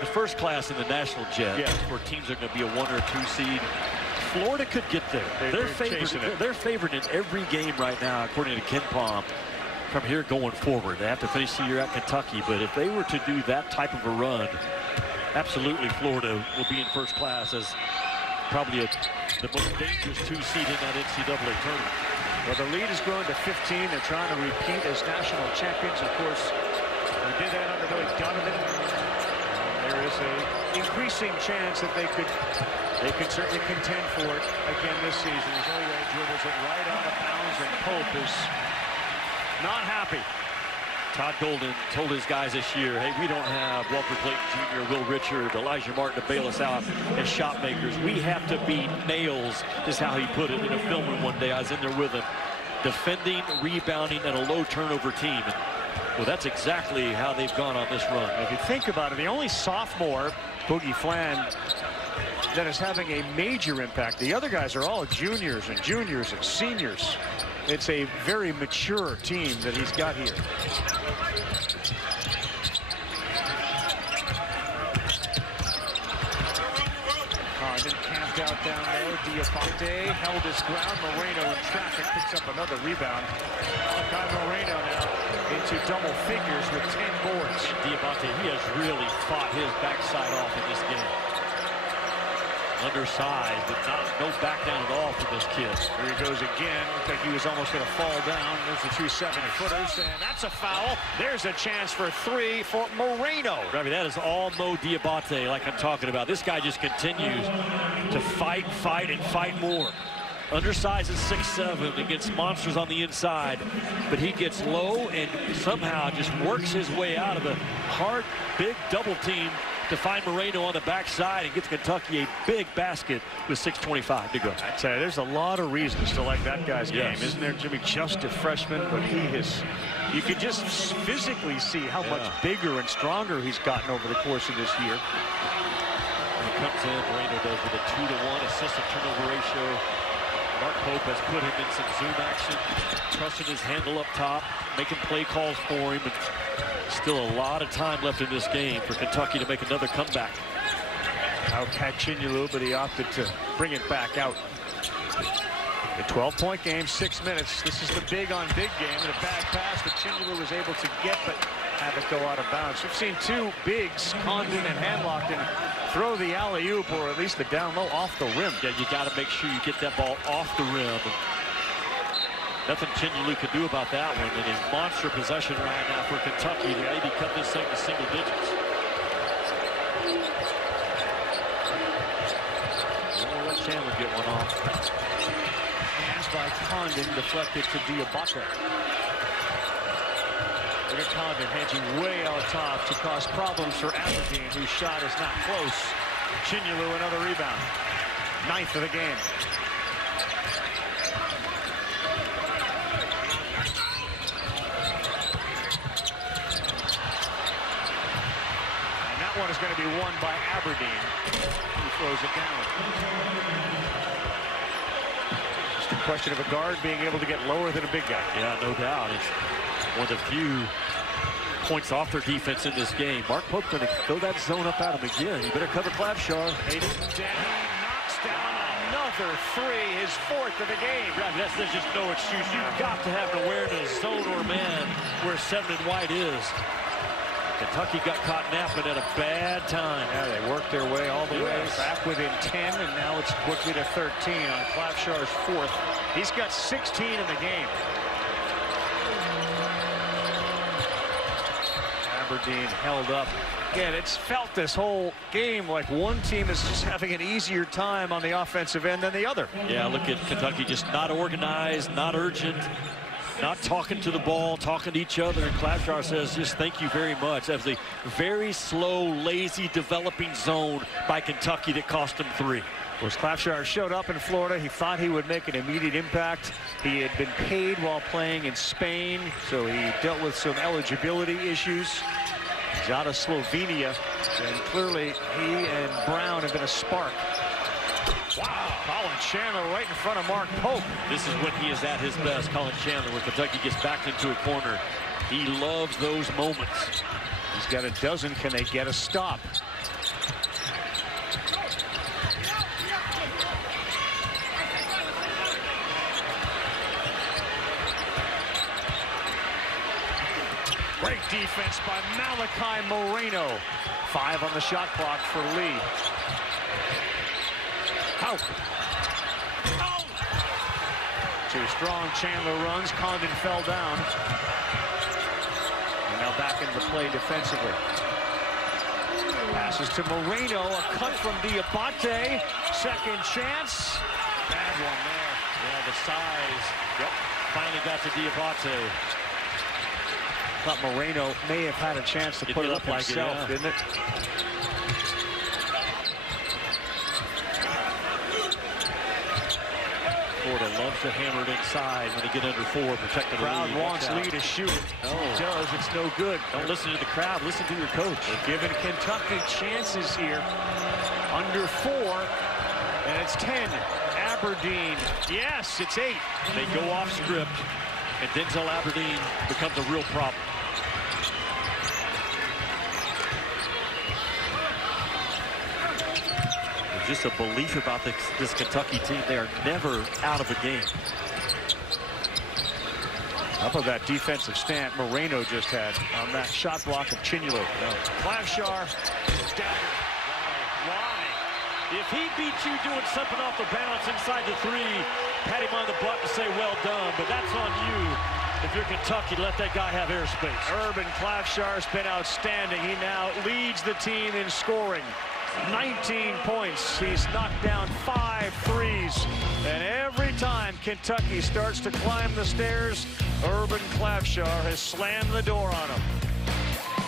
the first class in the national jet, yeah, where teams are going to be a 1 or 2 seed. Florida could get there. They're favored in every game right now, according to Ken Palm, from here going forward. They have to finish the year at Kentucky, but if they were to do that type of a run, absolutely Florida will be in first class as probably the most dangerous 2 seed in that NCAA tournament. Well, the lead has grown to 15. They're trying to repeat as national champions. Of course, we did that under Billy Donovan. There is an increasing chance that they could certainly contend for it again this season. As Oweh dribbles it right out of bounds, and Pope is not happy. Todd Golden told his guys this year, hey, we don't have Walter Clayton Jr., Will Richard, Elijah Martin to bail us out as shot makers. We have to be nails, is how he put it in a film room one day. I was in there with him. Defending, rebounding, and a low turnover team. Well, that's exactly how they've gone on this run. If you think about it, the only sophomore, Boogie Flan, that is having a major impact. The other guys are all juniors and seniors. It's a very mature team that he's got here. Carden camped out down low. Diabate held his ground. Moreno in traffic picks up another rebound. Kai Moreno now into double figures with 10 boards. Diabate, he has really fought his backside off in this game. Undersized, but no back down at all for this kid. Here he goes again. Looked like he was almost going to fall down. There's the 2 7-footers, and that's a foul. There's a chance for 3 for Moreno. Ravi, that is all Mo Diabate, like I'm talking about. This guy just continues to fight, and fight more. Undersized at 6'7", against monsters on the inside, but he gets low and somehow just works his way out of a hard, big double team to find Moreno on the backside and gets Kentucky a big basket with 6:25 to go. I tell you, there's a lot of reasons to like that guy's game, isn't there, Jimmy? Just a freshman, but you can just physically see how much bigger and stronger he's gotten over the course of this year. He comes in, Moreno does, with a 2-to-1 assist to turnover ratio. Mark Pope has put him in some zoom action, trusting his handle up top, making play calls for him, and still a lot of time left in this game for Kentucky to make another comeback. Out had Chinyelu, but he opted to bring it back out. A 12-point game, 6 minutes. This is the big-on-big game, and a bad pass that Chinyelu was able to get, but have it go out of bounds. We've seen two bigs, Condon and Handlockton, throw the alley-oop, or at least the down low, off the rim. Yeah, you got to make sure you get that ball off the rim. Nothing Chinyelu can do about that one. And a monster possession right now for Kentucky to maybe cut this thing to single digits. We'll let Chandler get one off. Hands by Condon, deflected to Diabate. Look at Condon hedging way out top to cause problems for Aberdeen, whose shot is not close. Chinyelu, another rebound. 9th of the game. And that one is going to be won by Aberdeen, who throws it down. Just a question of a guard being able to get lower than a big guy. Yeah, no doubt. It's one of the few points off their defense in this game. Mark Pope going to throw that zone up at him again. You better cover Clavshar. Knocks down another three, his 4th of the game. Right, there's just no excuse. You've got to have an awareness, zone or man, where 7 and white is. Kentucky got caught napping at a bad time. Yeah, they worked their way all the way back within 10, and now it's quickly to 13 on Clavshar's 4th. He's got 16 in the game. Aberdeen held up. Again, it's felt this whole game like one team is just having an easier time on the offensive end than the other. Yeah, look at Kentucky, just not organized, not urgent, not talking to the ball, talking to each other. And Clavshar says, just thank you very much. That was a very slow, lazy, developing zone by Kentucky that cost them 3. Of course, Clavshar showed up in Florida. He thought he would make an immediate impact. He had been paid while playing in Spain, so he dealt with some eligibility issues. He's out of Slovenia, and clearly he and Brown have been a spark. Wow, Colin Chandler right in front of Mark Pope. This is when he is at his best, Colin Chandler, where Kentucky gets backed into a corner. He loves those moments. He's got a dozen. Can they get a stop? Great defense by Malachi Moreno. 5 on the shot clock for Lee. Out. Oh. Too strong. Chandler runs. Condon fell down. And now back into the play defensively. Passes to Moreno. A cut from Diabate. Second chance. Bad one there. Yeah, the size. Yep. Finally got to Diabate. Thought Moreno may have had a chance to put it up himself, didn't it? Florida loves to hammer it inside when they get under 4, protecting the Crowd lead. wants Lee to shoot it. No. He does, it's no good. Don't listen to the crowd, listen to your coach. They're giving Kentucky chances here. Under 4, and it's 10. Aberdeen, yes, it's 8. They go off script, and Denzel Aberdeen becomes a real problem. There's just a belief about this Kentucky team. They are never out of a game. How about that defensive stand Moreno just had on that shot block of Chinyelu? Clavshar, staggered. Why? If he beat you doing something off the bounce inside the 3, pat him on the butt and say, well done, but that's on you. If you're Kentucky, let that guy have airspace. Urban Clavshar's been outstanding. He now leads the team in scoring. 19 points. He's knocked down 5 threes. And every time Kentucky starts to climb the stairs, Urban Clavshar has slammed the door on him.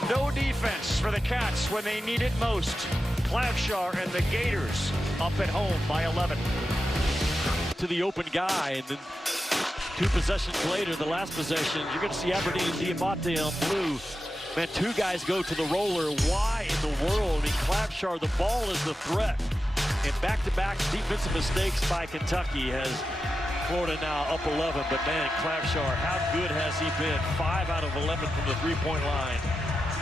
No defense for the Cats when they need it most. Clavshar and the Gators up at home by 11. To the open guy, and then 2 possessions later, the last possession, you're going to see Aberdeen and Diabate on blue. Man, 2 guys go to the roller. Why in the world? In Clavshar, the ball is the threat. And back-to-back defensive mistakes by Kentucky has Florida now up 11, but man, Clapshar, how good has he been? 5 out of 11 from the three-point line.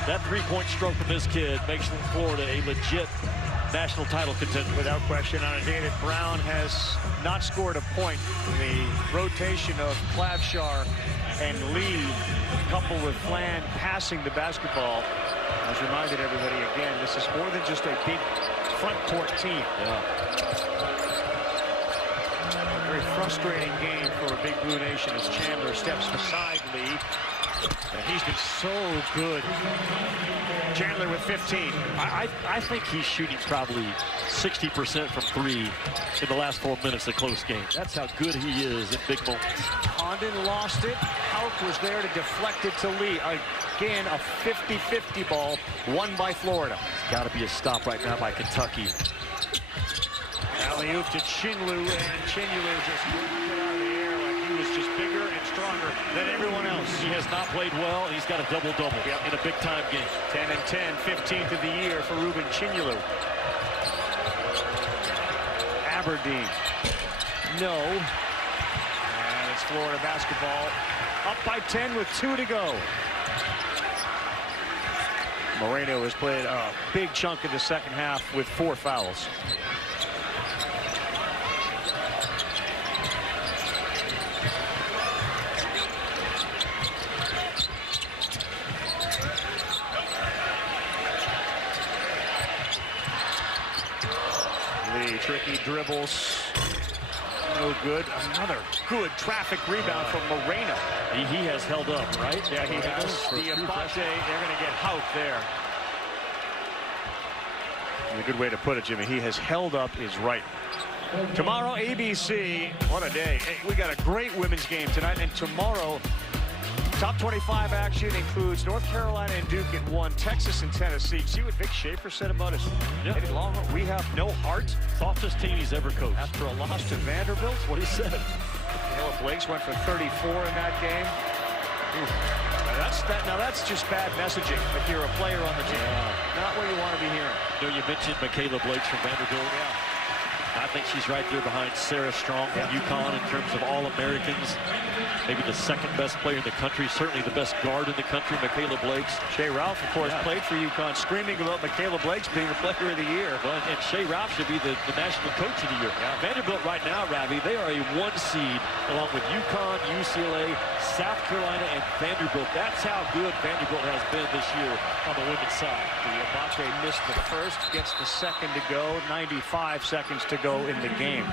That three-point stroke from this kid makes Florida a legit national title contender. Without question on it. David Brown has not scored a point. The rotation of Clapshar and Lee, coupled with Flan passing the basketball, has reminded everybody again, this is more than just a big front court team. Yeah. Very frustrating game for a Big Blue Nation as Chandler steps beside Lee. And he's been so good. Chandler with 15. I think he's shooting probably 60% from 3 in the last 4 minutes of close game. That's how good he is in big moments. Condon lost it. Hauk was there to deflect it to Lee. Again, a 50-50 ball won by Florida. It's got to be a stop right now by Kentucky. Alley-oop to Chinlu, and Chinlu just moved it out of the air like he was just bigger and stronger than everyone else. He has not played well. He's got a double-double in a big-time game. 10 and 10, 15th of the year for Ruben Chinlu. Aberdeen. No. And it's Florida basketball up by 10 with 2 to go. Moreno has played a big chunk of the second half with 4 fouls. Lee, tricky dribbles. No good. Another good traffic rebound from Moreno. He has held up, right? Yeah, he has. Diabate, they're going to get Hauk there. And a good way to put it, Jimmy. He has held up is right. Tomorrow, ABC. What a day. Hey, we got a great women's game tonight. And tomorrow, top 25 action includes North Carolina and Duke at 1, Texas and Tennessee. See what Vic Schaefer said about us? Yeah. We have no heart. Softest team he's ever coached. After a loss to Vanderbilt. What he said. Caleb Blakes went for 34 in that game. Now that's just bad messaging if you're a player on the team. Not what you want to be hearing. You know, you mentioned Michaela Blakes from Vanderbilt. Yeah. I think she's right there behind Sarah Strong from UConn in terms of All-Americans. Maybe the second best player in the country, certainly the best guard in the country, Michaela Blakes. Shea Ralph, of course, played for UConn, screaming about Michaela Blakes being the player of the year. Well, and Shea Ralph should be the national coach of the year. Yeah. Vanderbilt right now, Ravi, they are a 1 seed along with UConn, UCLA, South Carolina, and Vanderbilt. That's how good Vanderbilt has been this year on the women's side. Diabate missed the first, gets the second to go, 95 seconds to go in the game.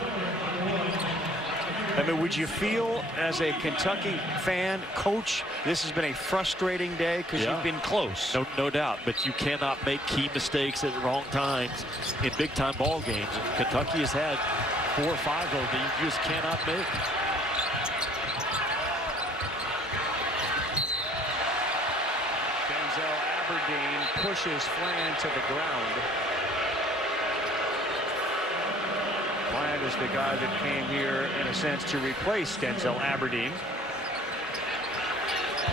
I mean, would you feel as a Kentucky fan, coach, this has been a frustrating day because you've been close? No doubt, but you cannot make key mistakes at the wrong times in big-time ball games. Kentucky has had 4 or 5 of them that you just cannot make. Denzel Aberdeen pushes Flan to the ground. Flan is the guy that came here, in a sense, to replace Denzel Aberdeen.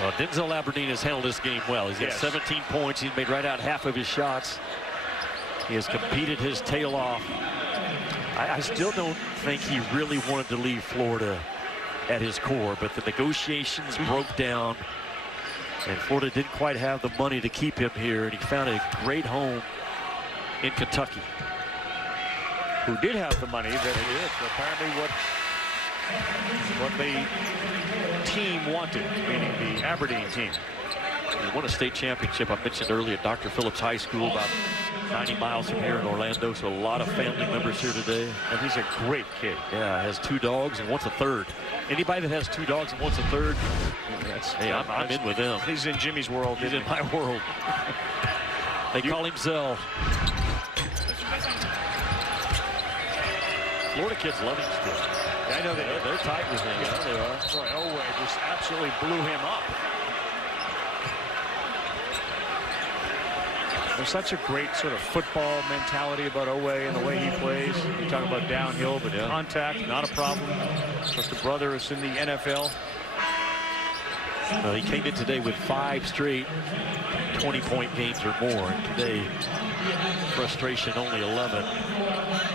Well, Denzel Aberdeen has handled this game well. He's got 17 points. He's made right out half of his shots. He has competed his tail off. I still don't think he really wanted to leave Florida at his core, but the negotiations broke down, and Florida didn't quite have the money to keep him here, and he found a great home in Kentucky. Who did have the money that is apparently what the team wanted, meaning the Aberdeen team. He won a state championship. I mentioned earlier, Dr. Phillips High School, about 90 miles from here in Orlando, so a lot of family members here today. And he's a great kid. Yeah, has 2 dogs and wants a third. Anybody that has 2 dogs and wants a third, hey, I'm in with them. He's in Jimmy's world. He's in my world. They call him Zell. Florida kids love him still. Yeah, I know they're tight with him. Yeah, they are. Troy Oweh just absolutely blew him up. There's such a great sort of football mentality about Oweh and the way he plays. You talk about downhill, but contact, not a problem. Just a brother is in the NFL. He came in today with 5 straight 20-point games or more. And today, frustration only 11.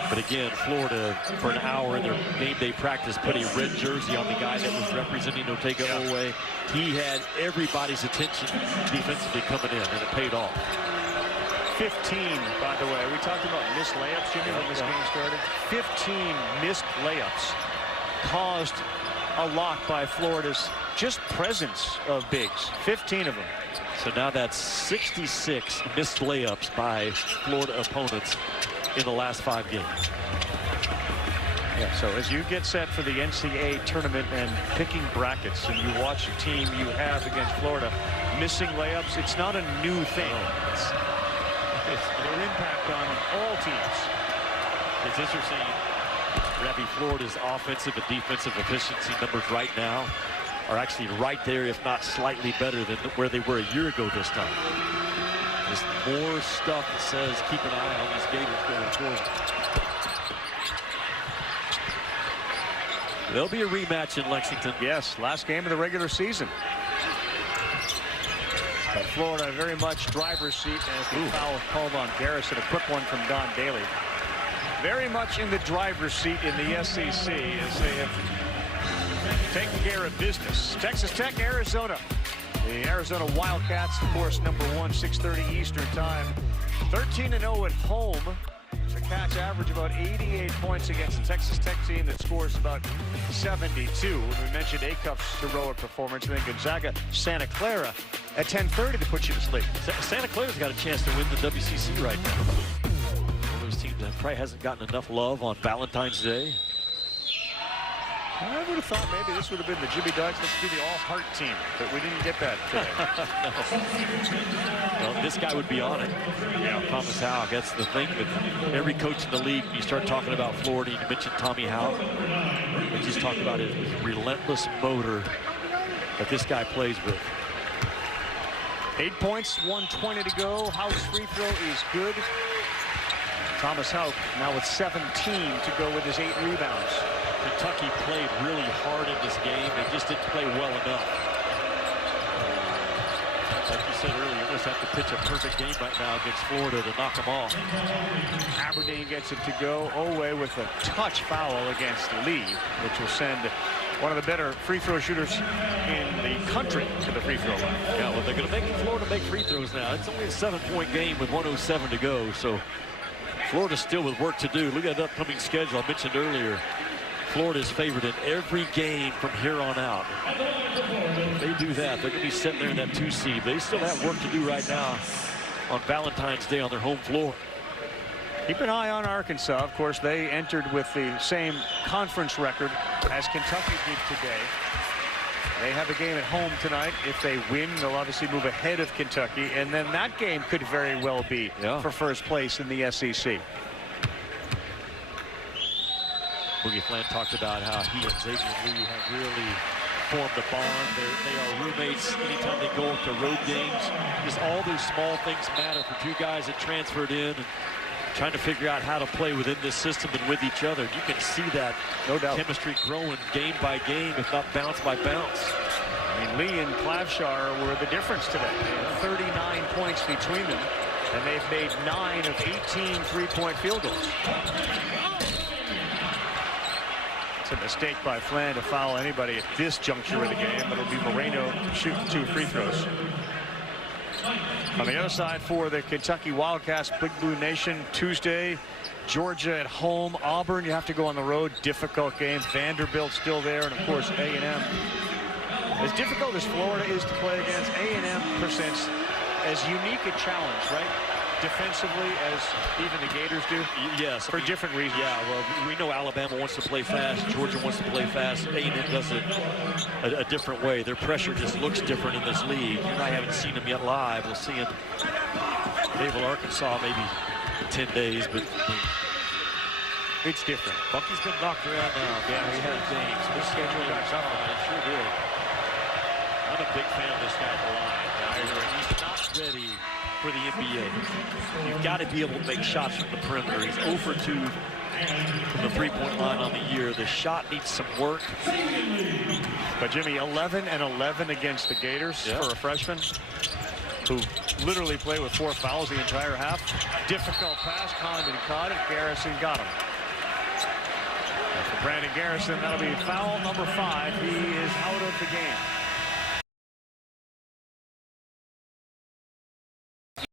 But again, Florida, for an hour in their game day practice, put a red jersey on the guy that was representing Otega Oweh. He had everybody's attention defensively coming in, and it paid off. 15, by the way. We talked about missed layups, Jimmy, when this game started. 15 missed layups caused a lot by Florida's just presence of bigs. 15 of them. So now that's 66 missed layups by Florida opponents in the last 5 games. Yeah, so as you get set for the NCAA tournament and picking brackets, and you watch a team you have against Florida missing layups, it's not a new thing. It's their impact on all teams. It's interesting, Ravi, Florida's offensive and defensive efficiency numbers right now are actually right there, if not slightly better than where they were a year ago this time. Just more stuff that says keep an eye on these Gators going forward. There'll be a rematch in Lexington. Yes, last game of the regular season. But Florida very much driver's seat as the foul called on Garrison. A quick one from Don Daly. Very much in the driver's seat in the SEC as they have taken care of business. Texas Tech, Arizona. The Arizona Wildcats, of course, #1, 6:30 Eastern time. 13-0 at home. The Cats average about 88 points against the Texas Tech team that scores about 72. We mentioned Acuff's heroic performance, and then Gonzaga, Santa Clara at 10:30 to put you to sleep. Santa Clara's got a chance to win the WCC right now. One of those teams that probably hasn't gotten enough love on Valentine's Day. I would have thought maybe this would have been the Jimmy Dykes. Let's do the all-heart team, but we didn't get that today. No. Well, this guy would be on it. Yeah, Thomas Houck. That's the thing with every coach in the league. When you start talking about Florida, you mentioned Tommy Houck. We just talked about his relentless motor that this guy plays with. 8 points, 1:20 to go. Houck's free throw is good. Thomas Houck now with 17 to go with his 8 rebounds. Kentucky played really hard in this game. They just didn't play well enough. Like you said earlier, you just have to pitch a perfect game right now against Florida to knock them off. Aberdeen gets it to go. Oweh with a touch foul against Lee, which will send one of the better free throw shooters in the country to the free throw line. Yeah, well, they're going to make Florida make free throws now. It's only a 7-point game with 1:07 to go, so Florida still with work to do. Look at the upcoming schedule I mentioned earlier. Florida is favored in every game from here on out. If they do that, they're going to be sitting there in that 2 seed. They still have work to do right now on Valentine's Day on their home floor. Keep an eye on Arkansas. Of course, they entered with the same conference record as Kentucky did today. They have a game at home tonight. If they win, they'll obviously move ahead of Kentucky, and then that game could very well be for first place in the SEC. Boogie Fland talked about how he and Xavier Lee have really formed a bond. They are roommates anytime they go to road games. Just all those small things matter for 2 guys that transferred in and trying to figure out how to play within this system and with each other. You can see that chemistry growing game by game, if not bounce by bounce. I mean, Lee and Klavshar were the difference today. 39 points between them, and they've made 9 of 18 three-point field goals. It's a mistake by Fland to foul anybody at this juncture of the game. It'll be Moreno shooting 2 free throws. On the other side for the Kentucky Wildcats, Big Blue Nation, Tuesday, Georgia at home. Auburn, you have to go on the road. Difficult game. Vanderbilt still there, and of course A&M. As difficult as Florida is to play against, A&M presents as unique a challenge, right? Defensively as even the Gators do? Yes. For different reasons. Yeah, well, we know Alabama wants to play fast. Georgia wants to play fast. A&M does it a different way. Their pressure just looks different in this league. You and I haven't seen them yet live. We'll see them Fayetteville, Arkansas, maybe 10 days, but it's different. Bucky's been knocked around now. Yeah, he had games. His schedule got tougher. It sure did. I'm a big fan of this guy at the line. He's not ready for the NBA. You've got to be able to make shots from the perimeter. He's 0 for 2 from the three-point line on the year. The shot needs some work. But Jimmy, 11 and 11 against the Gators for a freshman who literally played with 4 fouls the entire half. Difficult pass. Condon caught it. Garrison got him. And for Brandon Garrison, that'll be foul number 5. He is out of the game.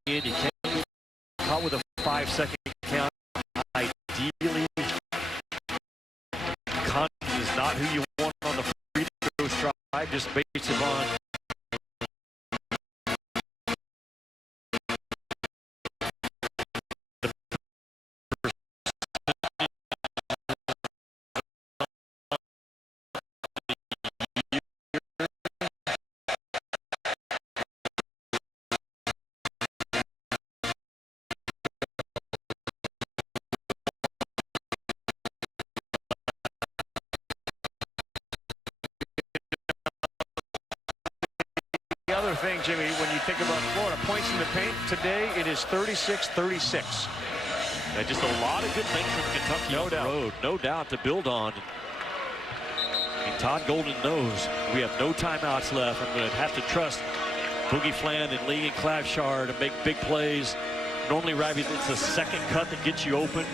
And he came caught with a 5-second count. Ideally, Condon is not who you want on the free throw stride, just based upon The other thing, Jimmy, when you think about Florida points in the paint today, it is 36-36. Yeah, just a lot of good things from Kentucky on the road. No doubt to build on. And Todd Golden knows we have no timeouts left. I'm going to have to trust Boogie Fland and Lee and Clapshar to make big plays. Normally, Ravi, it's a second cut that gets you open.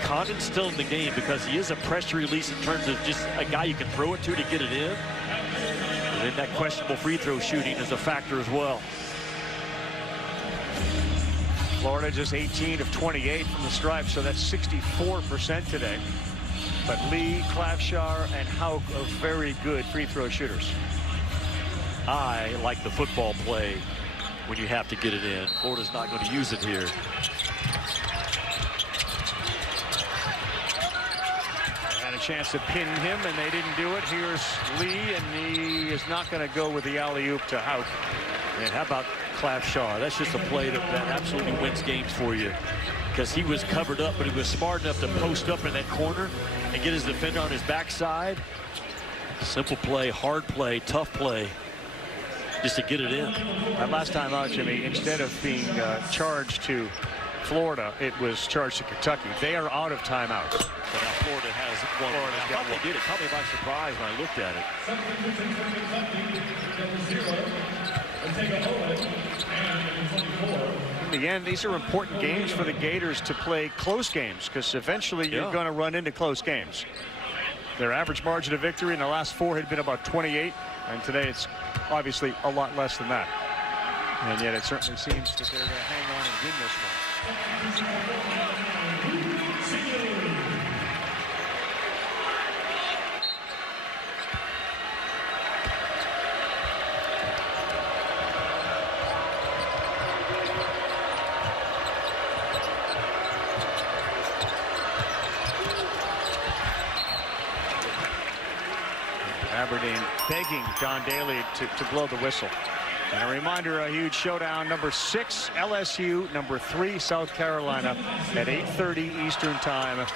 Condon's still in the game because he is a pressure release in terms of just a guy you can throw it to get it in. And then that questionable free throw shooting is a factor as well. Florida just 18 of 28 from the stripe, so that's 64% today. But Lee, Clapshar, and Hauk are very good free throw shooters. I like the football play when you have to get it in. Florida's not going to use it here. Had a chance to pin him, and they didn't do it. Here's Lee, and he is not going to go with the alley-oop to Hauk. And how about Clapshar? That's just a play that absolutely wins games for you, because he was covered up, but he was smart enough to post up in that corner and get his defender on his backside. Simple play, hard play, tough play, just to get it in. That last time out, Jimmy, instead of being charged to Florida, it was charged to Kentucky. They are out of timeouts. But now Florida has one. I thought they did it. Caught me by surprise when I looked at it. In the end, these are important games for the Gators to play close games, because eventually you're going to run into close games. Their average margin of victory in the last 4 had been about 28, and today it's obviously a lot less than that. And yet it certainly seems that they're going to hang on and win this one. Aberdeen begging Don Daly to blow the whistle. And a reminder, a huge showdown. Number 6 LSU, number 3 South Carolina at 8:30 Eastern time.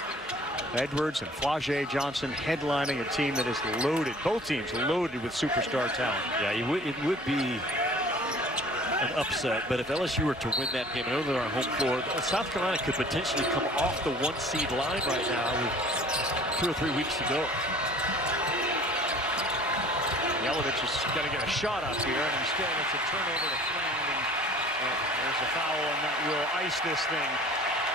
Edwards and Flau'jae Johnson headlining a team that is loaded. Both teams loaded with superstar talent. Yeah, it would be an upset, but if LSU were to win that game, I know they're on home floor, South Carolina could potentially come off the 1-seed line right now with 2 or 3 weeks to go. Yelovich is going to get a shot up here, and instead it's a turnover to Fland, and there's a foul, and that will ice this thing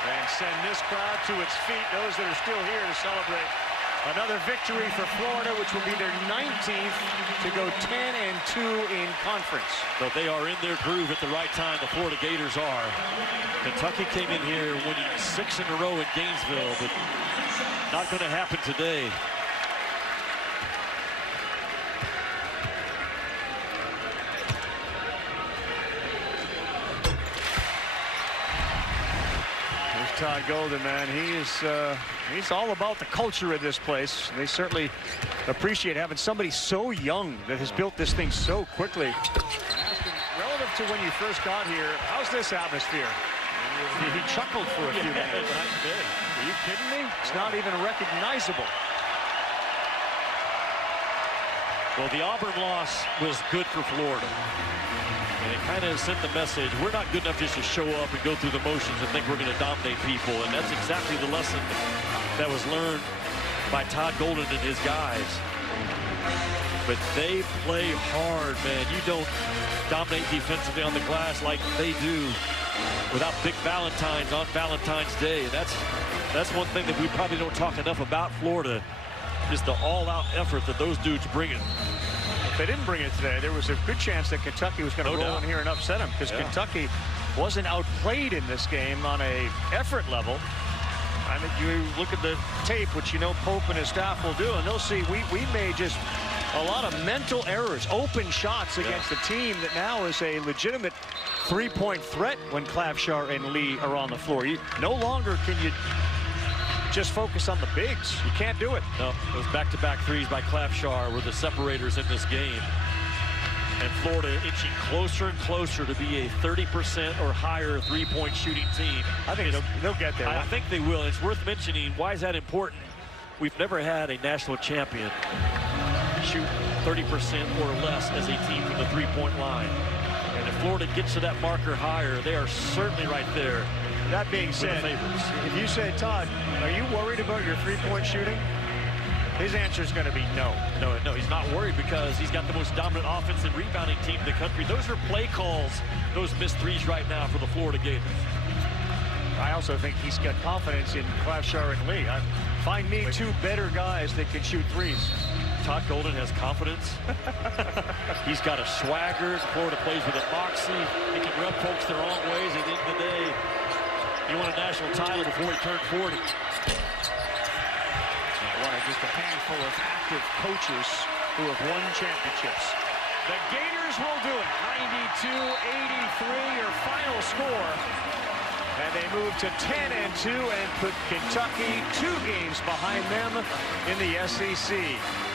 and send this crowd to its feet, those that are still here to celebrate another victory for Florida, which will be their 19th to go 10-2 in conference. So they are in their groove at the right time. The Florida Gators are. Kentucky came in here winning 6 in a row in Gainesville, but not going to happen today. Todd Golden, man, he's all about the culture of this place. They certainly appreciate having somebody so young that has built this thing so quickly. I asked him, relative to when you first got here, how's this atmosphere? He chuckled for a few minutes. Are you kidding me? It's not even recognizable. Well, the Auburn loss was good for Florida. And it kind of sent the message, we're not good enough just to show up and go through the motions and think we're going to dominate people. And that's exactly the lesson that was learned by Todd Golden and his guys. but they play hard, man. You don't dominate defensively on the glass like they do without Big Valentine's on Valentine's Day. That's one thing that we probably don't talk enough about Florida, is the all-out effort that those dudes bring it. If they didn't bring it today, there was a good chance that Kentucky was going to roll in here and upset them, because Kentucky wasn't outplayed in this game on a effort level. I think you look at the tape, which you know Pope and his staff will do, and they'll see we made just a lot of mental errors, open shots against a team that now is a legitimate three-point threat when Klafschar and Lee are on the floor. No longer can you just focus on the bigs. You can't do it. No, those back-to-back threes by Klafschar were the separators in this game. And Florida inching closer and closer to be a 30% or higher three-point shooting team. I think they'll get there. I think they will. It's worth mentioning. Why is that important? We've never had a national champion shoot 30% or less as a team from the three-point line. And if Florida gets to that marker higher, they are certainly right there. That being said, if you say, Todd, are you worried about your three-point shooting? His answer is going to be no. No, he's not worried, because he's got the most dominant offense and rebounding team in the country. Those are play calls, those missed threes right now for the Florida Gators. I also think he's got confidence in Klafschar and Lee. Find me two better guys that can shoot threes. Todd Golden has confidence. He's got a swagger. Florida plays with a moxie. He can rub folks the wrong ways. At the end of the day, he won a national title before he turned 40. Just a handful of active coaches who have won championships. The Gators will do it. 92-83, your final score. And they move to 10-2 and put Kentucky 2 games behind them in the SEC.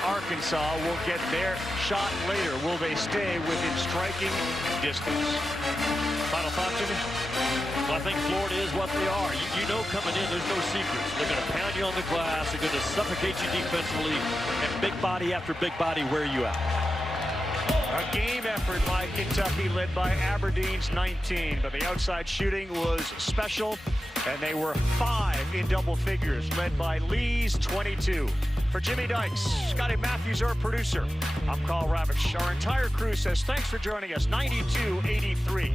Arkansas will get their shot later. Will they stay within striking distance? Final thoughts, Jimmy? Well, I think Florida is what they are. You know coming in, there's no secrets. They're going to pound you on the glass. They're going to suffocate you defensively. And big body after big body wear you out. A game effort by Kentucky, led by Aberdeen's 19. But the outside shooting was special, and they were 5 in double figures, led by Lee's 22. For Jimmy Dykes, Scotty Matthews, our producer, I'm Carl Ravitch. Our entire crew says thanks for joining us. 92-83.